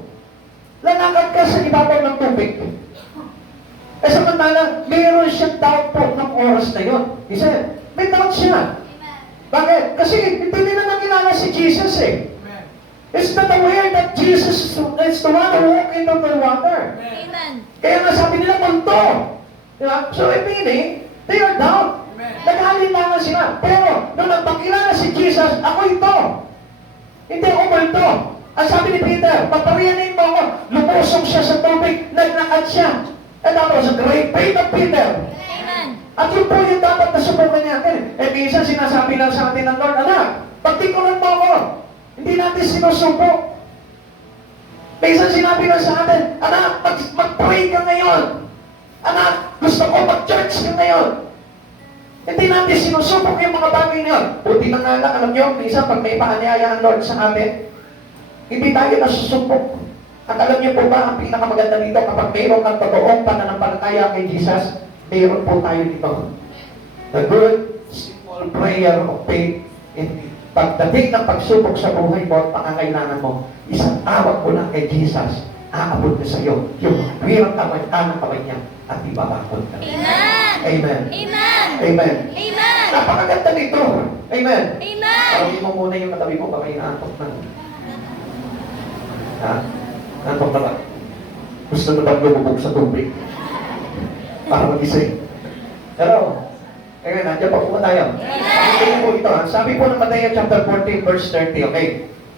lalakad ka sa ibabaw ng tubig. Eh samantala, mayroon siyang doubt po ng oras na yun. Isa, may doubt siya. Bakit? Kasi hindi nila nakilala si Jesus eh. It's not aware that Jesus is the one who walked into the water. Amen. Kaya nga sabi nila, multo. Diba? So, meaning, they are down. Nag-alinlangan sila. Pero, nung nagpakilala si Jesus, ako ito. Hindi ako multo. Ang sabi ni Peter, papariyanin mo ako. Lumusong siya sa tubig, naglakad siya. And that was a great faith of Peter. Amen. At yun po yung dapat na subukan natin. Eh, minsan sinasabi lang sa atin ng Lord, anak, pagtikulan mo ako. Hindi natin sinusubok. Minsan sinabi lang sa atin, anak, mag-pray ka ngayon. Anak, gusto ko mag-church ka ngayon. Hindi natin sinusubok yung mga bagay na yun. Buti na nga lang, alam nyo, minsan pag may paanyaya ang Lord sa atin, hindi tayo nasusubok. At alam niyo po ba, ang pinakamaganda dito, kapag mayroon kang totoong pananampalataya kay Jesus, mayroon po tayo dito. The good, simple prayer of faith in me. Pagdating ng pagsubok sa buhay mo at pangangailangan mo, isang tawag mo lang kay Jesus, aabot na sa iyo yung wirang kanang kamay niya at ibabakod ka. Amen. Amen. Amen. Amen. Amen. Napakaganda nito. Amen. Amen. Parang mo muna yung katabi mo, baka inaantok na. Ha? Antok na ba? Gusto na ba lumubog sa tubig? Para magising. Hello? Kaya nandiyan pa po tayo. Pakinggan po ito. Sabi po ng Matthew chapter 14 verse 30, okay?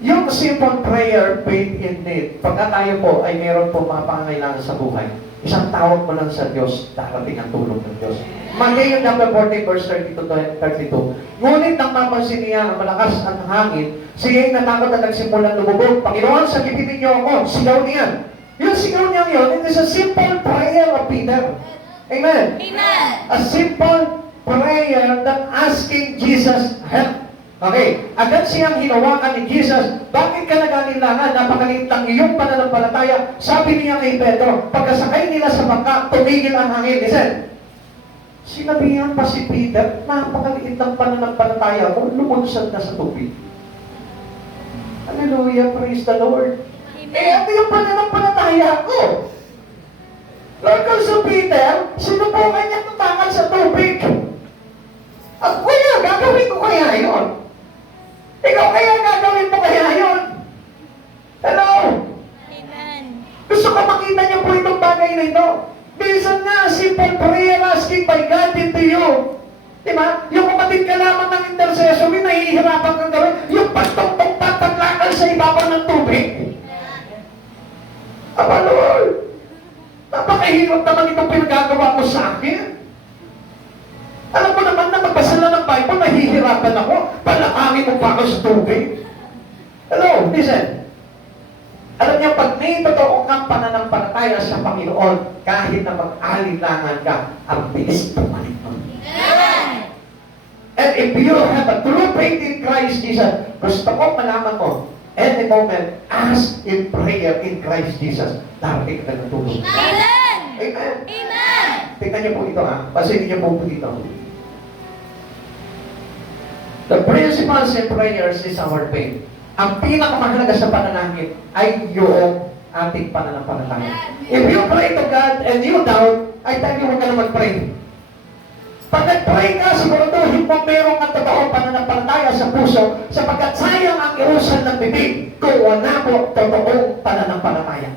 Yung simple prayer, faith in need. Pagka tayo po ay meron po mga pangangailangan sa buhay, isang tawag mo lang sa Diyos, darating ang tulong ng Diyos. Matthew chapter 14 verse 30 to 32. Ngunit nang mapansin niya ang malakas ang hangin, siya'y natakot at nagsimulang lumubog. Panginoon, sagipitin niyo ako. Sigaw niya. Yung sigaw niya yun, it is a simple prayer of Peter. Amen. Amen. A simple prayer that asking Jesus help. Okay, agad siyang hinawakan ni Jesus. Bakit ka nag-alinlangan? Napakaliit lang iyong pananampalataya. Sabi niya kay Pedro, pagkasakay nila sa bangka, tumigil ang hangin. Listen, sinabihan pa si Peter, napakaliit ng pananampalataya mo, lumunsad na sa tubig. Hallelujah, praise the Lord. Amen. Eh, ano yung pananampalataya ko? Lord, kung sa Peter, sinubukan niya tutakan sa tubig. At kuya, gagawin ko kaya yun? Ikaw kaya gagawin mo kaya yun? Hello? Amen. Gusto ko makita niyo po itong bagay na ito. Minsan nga, simple prayer asking by God into you. Diba? Yung kapatid ka lamang ng intercession, may nahihirapan kang gawin. Yung pagtungtong tataglakan sa ibabaw ng tubig. Aba, Lord, napakahirap naman itong pinagagawa mo sa akin. Alam mo naman na magbasa na ng Bible, nahihirapan ako. Palakangin mo pa ako sa tubig. Hello, listen. Alam niyo, pag may totoo kang pananampalataya sa Panginoon, kahit na mag-alinlangan ka, ang bilis bumalik mo. And if you have a true faith in Christ Jesus, gusto ko malaman mo, any moment, ask in prayer in Christ Jesus, darating ka ng tulong. Amen. Amen. Amen. Tingnan niyo po ito ha. Pasigin niyo po ito. The principles in prayers is our faith. Ang pinakamahalaga sa panalangin ay yung ating pananampalataya. If you pray to God and you doubt, I tell you, huwag ka na mag-pray. Pag nag-pray ka, siguraduhin mo meron kang totoong pananampalataya sa puso sapagkat sayang ang iusan ng bibig kung wala mo totoong pananampalataya.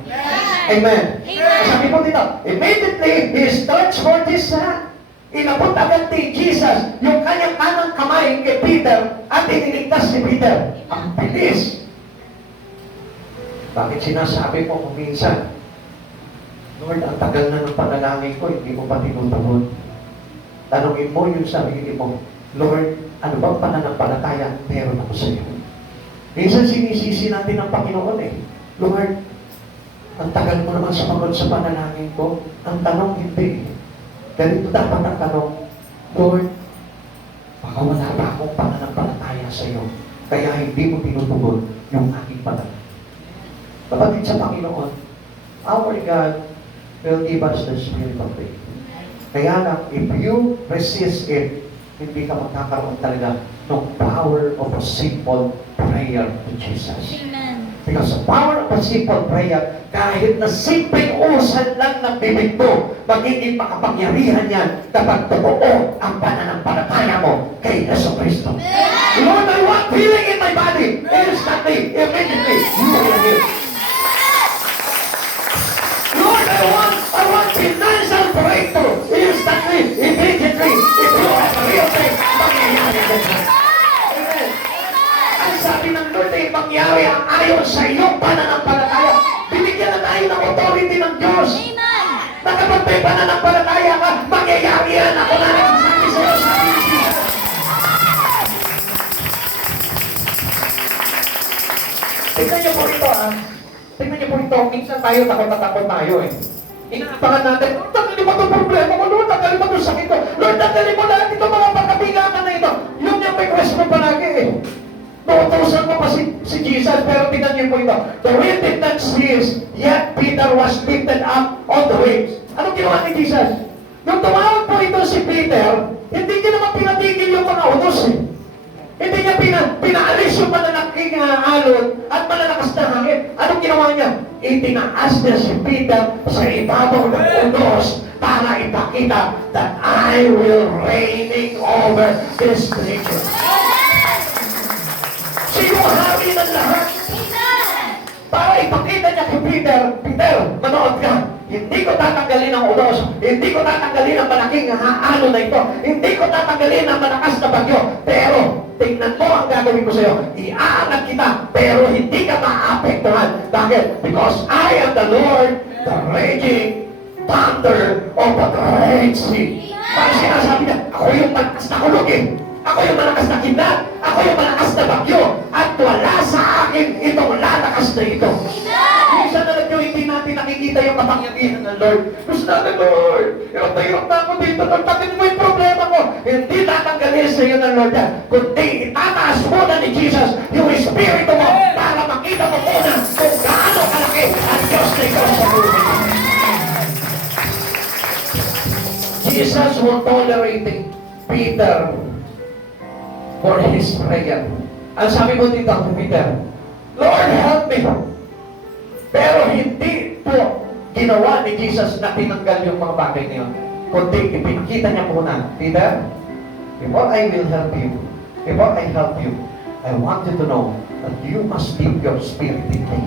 Amen. Amen. Sabi po dito, immediately he stretched forth his hand. Inabot agad ni Jesus yung kanyang kanang kamay kay Peter at iniligtas si Peter. Ang bilis. Bakit sinasabi mo kung minsan, Lord, ang tagal na ng panalangin ko, hindi mo pa tinutugon. Tanungin mo yung sarili mo, Lord, ano bang pananampalataya meron ako sa iyo? Minsan sinisisi natin ang Panginoon eh. Lord, ang tagal mo naman sumagot sa panalangin ko. Ang tanong hindi. Ganito dapat ang tanong, Lord, baka wala pa akong pananampalataya sa iyo. Kaya hindi mo tinutugon yung aking panalangin. Kapatid sa Panginoon, our God will give us the spirit of faith. Kaya lang, if you resist it, hindi ka magkakaroon talaga ng power of a simple prayer to Jesus. Amen. Because the power of a simple prayer, kahit na simpleng usan lang ng bibig mo, magiging makapangyarihan yan kapag totoo ang pananampalataya mo kay Yesu Cristo. Lord, I want healing in my body. Instantly, immediately, you will heal. Lord, I want financial breakthrough. Instantly, immediately, if you have a real faith, mangyayari ka siya. Amen. Ang sabi ng Lord ay mangyari ang ayon sa iyong pananampalataya. Binigyan na tayo ng authority ng Diyos. Amen. Na kapag may pananampalataya ka, mangyayari yan. Ako na nagsasabi sa iyo sa Jesus. Tignan niyo po ito Tignan niyo po ito. Minsan tayo takot tayo eh. Inaabangan natin, Lord, tanggalin mo itong problema ko. Lord, tanggalin mo itong sakit ko. Lord, tanggalin mo lahat ito mga pagkabilangan na ito. Yun yung request mo palagi eh. Nautusan mo pa si Jesus, pero tignan niyo po ito. The wind did not cease, yet Peter was lifted up on the waves. Anong ginawa ni Jesus? Nung tumawag po ito si Peter, hindi niya naman pinatigil yung mga utos eh. Hindi niya pinaalis yung malalaking alon at malalakas na hangin. Anong ginawa niya? Itinaas niya si Peter sa ibabaw ng unos para ipakita that I will reigning over this creature. Sino ang hari ng lahat? Para ipakita niya kay Peter, Peter, manood ka. Hindi ko tatanggalin ang unos. Hindi ko tatanggalin ang malaking alon na ito. Hindi ko tatanggalin ang malakas na bagyo. Pero, tingnan mo ang gagawin ko sa iyo. Iaangat kita, pero hindi ka maapektuhan. Bakit? Because I am the Lord, the raging thunder of the great sea. Parang sinasabi niya, ako yung malakas na kulog eh. Ako yung malakas na kidlat. Ako yung malakas na bagyo. At wala sa akin itong lalakas na ito. Minsan na nyo, hindi natin nakikita yung kapangyarihan ng Lord. Gusto natin, Lord, hirap na ako dito. Tagtakin mo yung problema ko. Hindi tatanggalin sa iyo ng Lord yan. Kundi itataas muna ni Jesus yung espiritu mo para makita mo muna kung gaano kalaki ang Diyos na ikaw sa buhay mo. Jesus was tolerating Peter for his prayer. Ang sabi mo dito kay Peter, Lord, help me. Pero hindi po ginawa ni Jesus na tinanggal yung mga bagay na yun. Kundi ipinakita niya muna, Peter, before I will help you, before I help you, I want you to know that you must keep your spirit in me.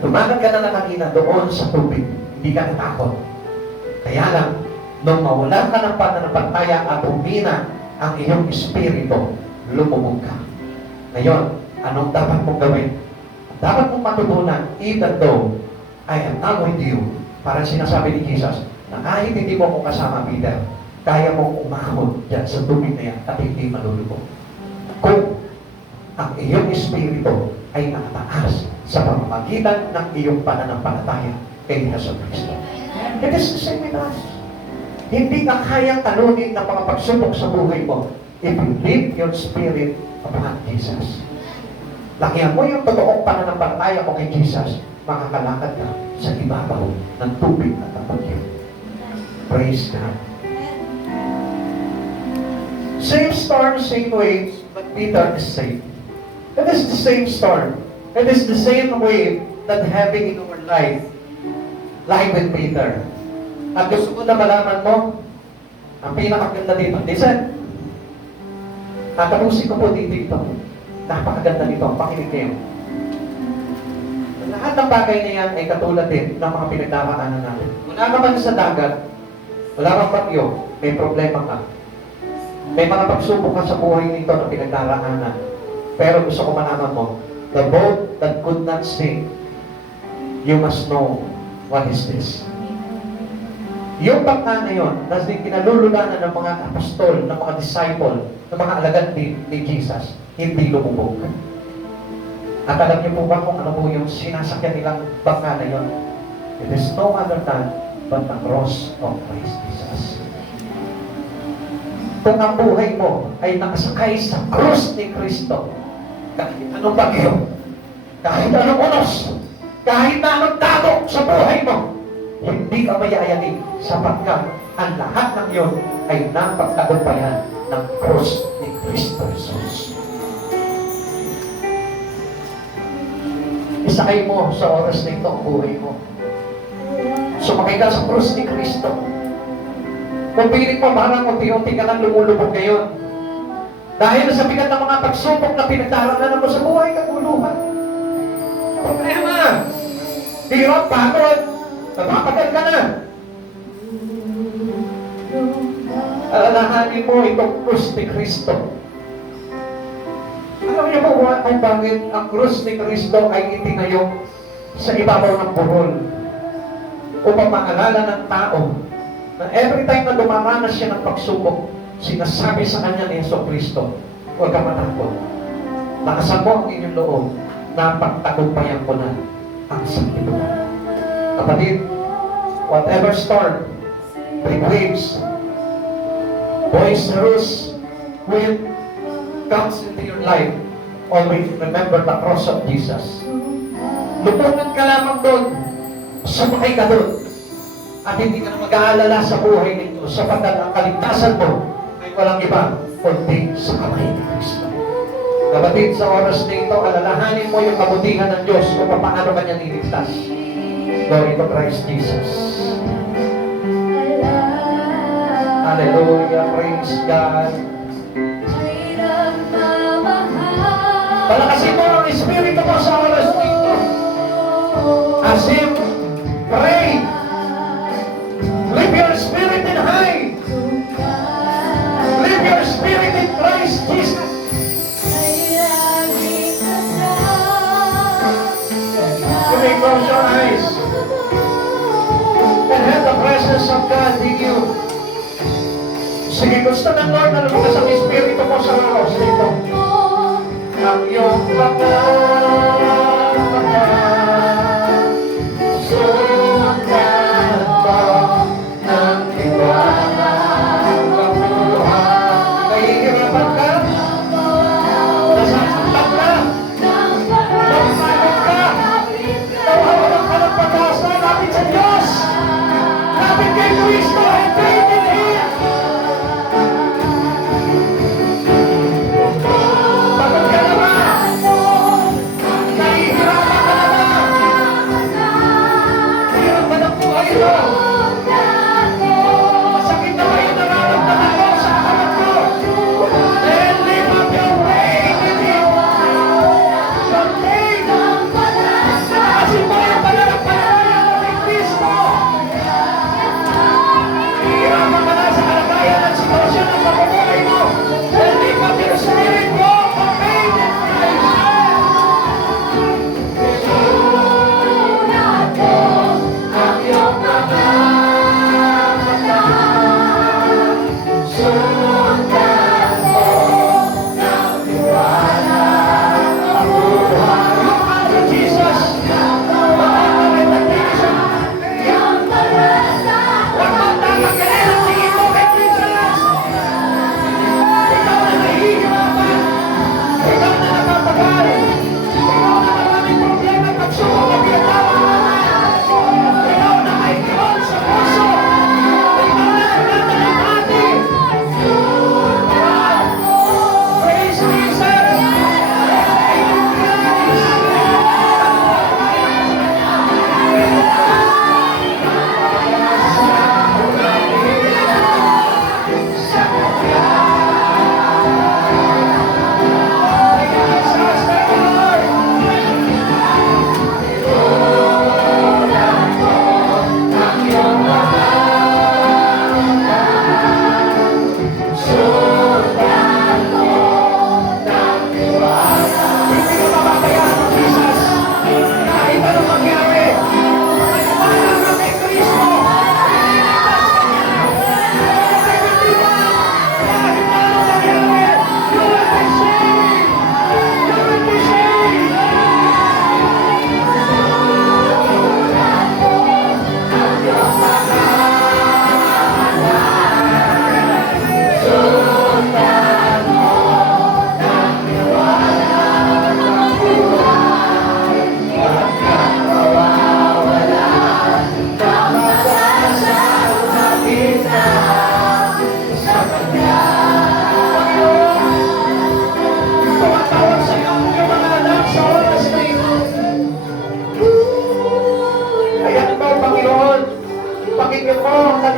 Tumagat ka na kanina doon sa tubig, hindi ka natakot. Kaya lang, nung mawala ka ng pananampalataya at humina ang iyong espiritu, lumubog ka. Ngayon, anong dapat mong gawin? Dapat mong matutunan, even though I am not with you, parang sinasabi ni Jesus, na kahit hindi mo ako kasama, Peter, kaya mong umahon dyan sa tubig na yan at hindi malulubog. Kung ang iyong espiritu ay nakataas sa pamamagitan ng iyong pananampalataya kay Yesu Cristo. It is the same with us. Hindi ka kayang talunin ng mga pagsubok sa buhay mo if you live your spirit upon Jesus. Lakihan mo yung totoong pananampalataya mo kay Jesus, makakalakad ka sa ibabaw ng tubig at ng bagyo. Praise God. Same storm, same waves, but Peter is safe. It is the same storm. It is the same wave that having in our life, like with Peter. At gusto ko na malaman mo, ang pinakaganda dito, listen, tatapusin ko po dito. Napakaganda nito, pakinig kayo. Lahat ng bagay na yan ay katulad din ng mga pinagdaraanan natin. Wala ka man sa dagat, wala kang bagyo, may problema ka. May mga pagsubok ka sa buhay nito na pinagdaraanan. Pero gusto ko malaman mo, the boat that could not sink, you must know what is this. Yung bangka na yun, na kinalululanan ng mga apostol, ng mga disciple, ng mga alagad ni Jesus, hindi lumubog. At alam niyo po ba kung ano po yung sinasakyan nilang bangka na yun? It is no other than but the cross of Christ Jesus. Kung ang buhay mo ay nakasakay sa krus ni Kristo, kahit anong bagyo, kahit anong unos, kahit na anong dagok sa buhay mo, hindi ka mayayanig sapagkat ang lahat ng iyon ay napagtagumpayan ng krus ni Kristo Jesus. Isakay mo sa oras na ito ang buhay mo. Sumakay ka sa krus ni Kristo. Kung piling mo, parang unti-unti ka lang lumulubog ngayon. Dahil sa bigat ng mga pagsubok na pinagdaraanan mo sa buhay, kaguluhan. Problema. Hirap, pagod. Napapagal ka na. Alalahanin mo itong krus ni Kristo. Alam niyo po kung bakit ang krus ni Kristo ay itinayo sa ibabaw ng buhol upang maalala ng tao na every time na dumaranas siya ng pagsubok, sinasabi sa kanya ni Yeso Kristo, huwag ka matakot. Lakasan mo ang inyong loob na pagtagumpayan ko na ang sanlibutan. Kapatid, whatever storm, big waves, boisterous wind comes into your life, always remember the cross of Jesus. Lupungan ka lamang doon, sumakay ka doon, at hindi ka na mag-aalala sa buhay nito sapagkat ang kaligtasan mo ay walang iba kundi sa kamay ni Kristo. Kapatid, sa oras na ito, alalahanin mo yung kabutihan ng Diyos kung paano kanya niligtas. Glory to Christ Jesus. Hallelujah, praise God. Palakasin mo ang Espiritu mo sa oras na ito. As him, pray. Live your spirit in high. Live your spirit in Christ Jesus. You may close your eyes and have the presence of God in you. Sige, gusto ng Lord na lumakas ang Espiritu mo sa oras na ito. Ang iyong Yeah.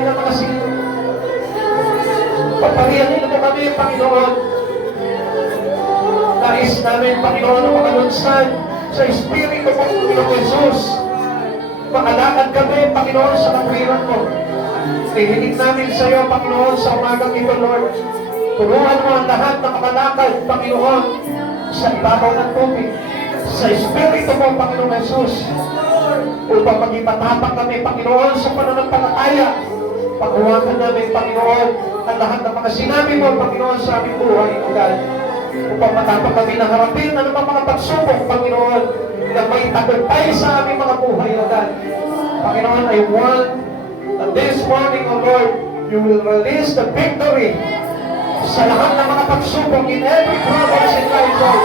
kanilang mga sino. Pagpariyanin mo kami, Panginoon. Nais namin, Panginoon, ang makalunsad sa Espiritu mo, Panginoon Jesus. Makalakad kami, Panginoon, sa katwiran mo. Hihiling namin sa iyo, Panginoon, sa umagang ito, Lord. Turuan mo ang lahat na makalakad, Panginoon, sa ibabaw ng tubig. Sa Espiritu mo, Panginoon Jesus. Upang magipatapak kami, Panginoon, sa pananampalataya. Paghawakan namin, Panginoon, ang lahat ng mga sinabi mo, Panginoon, sa aming buhay, O God. Upang matapak kami na harapin ano mga pagsubok, Panginoon, na may tagumpay sa aming mga buhay, O God. Panginoon, I want that this morning, O Lord, you will release the victory sa lahat ng mga pagsubok in every problems in life, Lord.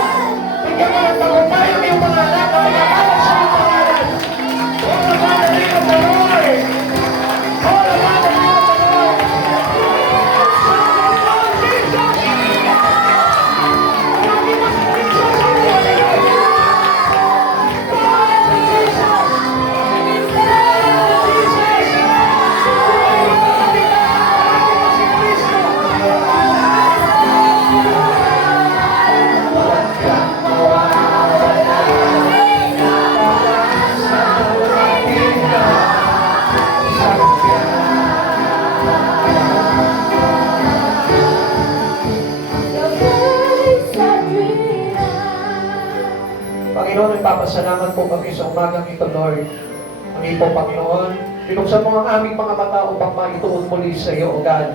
Bigyan mo ng tagumpay ang iyong mga anak na magkakalat sa iyong pangalan. All about the name of the Lord. All about the name of the Lord. Lord Jesus. Lagi mo sa Jesus ang buhay ko. Lord Jesus. Panginoon, nagpapasalamat po kami sa umagang ito, Lord. Kami po, Panginoon, binuksan mo ang aming mga mata upang maituon muli sa iyo, O God.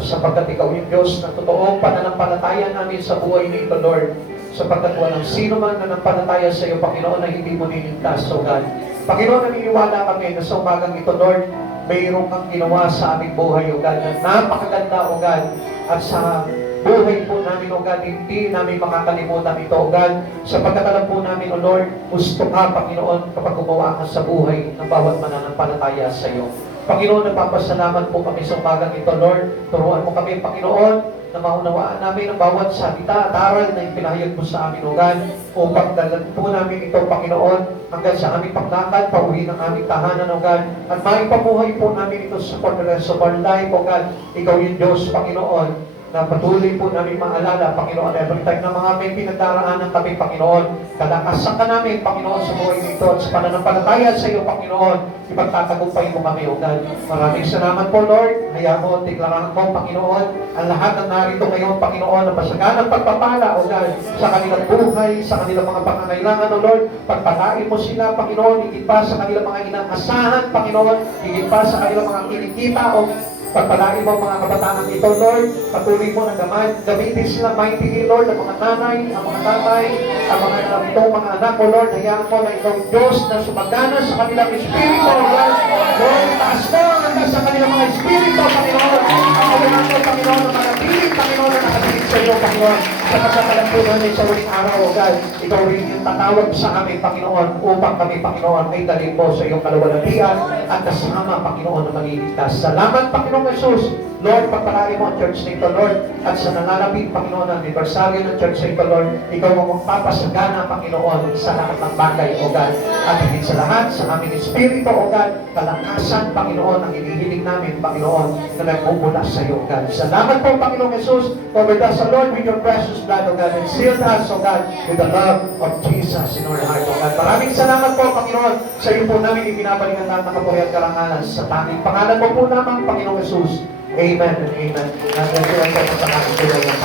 Sapagkat ikaw yung Diyos na totoong pananampalataya namin sa buhay nito, Lord. Sapagkat walang sino man na nampalataya sa iyo, Panginoon, na hindi mo niligtas, O God. Panginoon, naniniwala kami na sa umagang ito, Lord, mayroon kang ginawa sa aming buhay, O God, na napakaganda, O God, at sa buhay po namin, O God, hindi namin makakalimutan ito, O God, sapagkat alam po namin, O Lord, gusto ka, Panginoon, kapag gumawa ka sa buhay ng bawat mananampalataya sa iyo. Panginoon, nagpapasalamat po kami sa umagang ito, Lord. Turuan mo kami, Panginoon, na maunawaan namin ang bawat salita at aral na ipinahayag mo sa amin, O God, upang dalan po namin ito, Panginoon, hanggang sa aming paglakad, pauwi ng aming tahanan, O God, at maipabuhay po namin ito sa for the rest of our life, O God. Ikaw yung Diyos, Panginoon, na patuloy po namin maalala, Panginoon, every time na mga may pinagdaraanan kami, Panginoon, kalakasan ka namin, Panginoon, sa buhay nito at sa pananampalataya sa iyo, Panginoon, ipagtatagumpay mo kami, O God. Maraming salamat po, Lord. Hayaan mo, deklarahan mo, Panginoon, ang lahat ng narito ngayon, Panginoon, na masaganang pagpapala, O God, sa kanilang buhay, sa kanilang mga pangangailangan, O Lord. Pagpalain mo sila, Panginoon, higit pa sa kanilang mga inaasahan, Panginoon, higit pa sa kanilang mga kinikita, O pagpalain mo mga kabataan ito, Lord. Patuloy mo na gamitin sila mighty, Lord, ang mga nanay, ang mga tatay, ang mga itong mga anak mo, Lord. Hayaan mo na ikaw, Diyos, na sumagana sa kanilang espiritu, Lord. Lord, taas mo ang hanggang sa kanilang mga espiritu, Panginoon. Ang kailangan mo, Panginoon, na manatiling, Panginoon, na nakatingin sa iyo, Panginoon. Sa kasapalan po namin sa huling araw, O God, ikaw rin yung tatawag sa amin, Panginoon, upang kami, Panginoon, ay dalhin mo sa iyong kaluwalhatian at kasama, Panginoon, na maliligtas. Salamat, Panginoon Jesus. Lord, pagpalain mo ang church na ito, Lord, at sa nananapit, Panginoon, ang anibersaryo ng church na ito, Lord, ikaw ang magpapasagana, Panginoon, sa lahat ng bagay, O God. At higit sa lahat, sa aming espiritu, O God, kalakasan, Panginoon, ang inihiling namin, Panginoon, na nagmumula sa iyo, O God. Salamat po, Panginoon Jesus. Cover us, O Lord, with your precious blood, O God, and seal us, O God, with the love of Jesus in our heart, O God. Maraming salamat po, Panginoon, sa iyo po namin ibinabalik ang lahat ng kapurihan karangalan sa tanging pangalan mo po naman, Panginoon Jesus. Amen and amen. Nandiyan po ang sa pagkakasituloy ng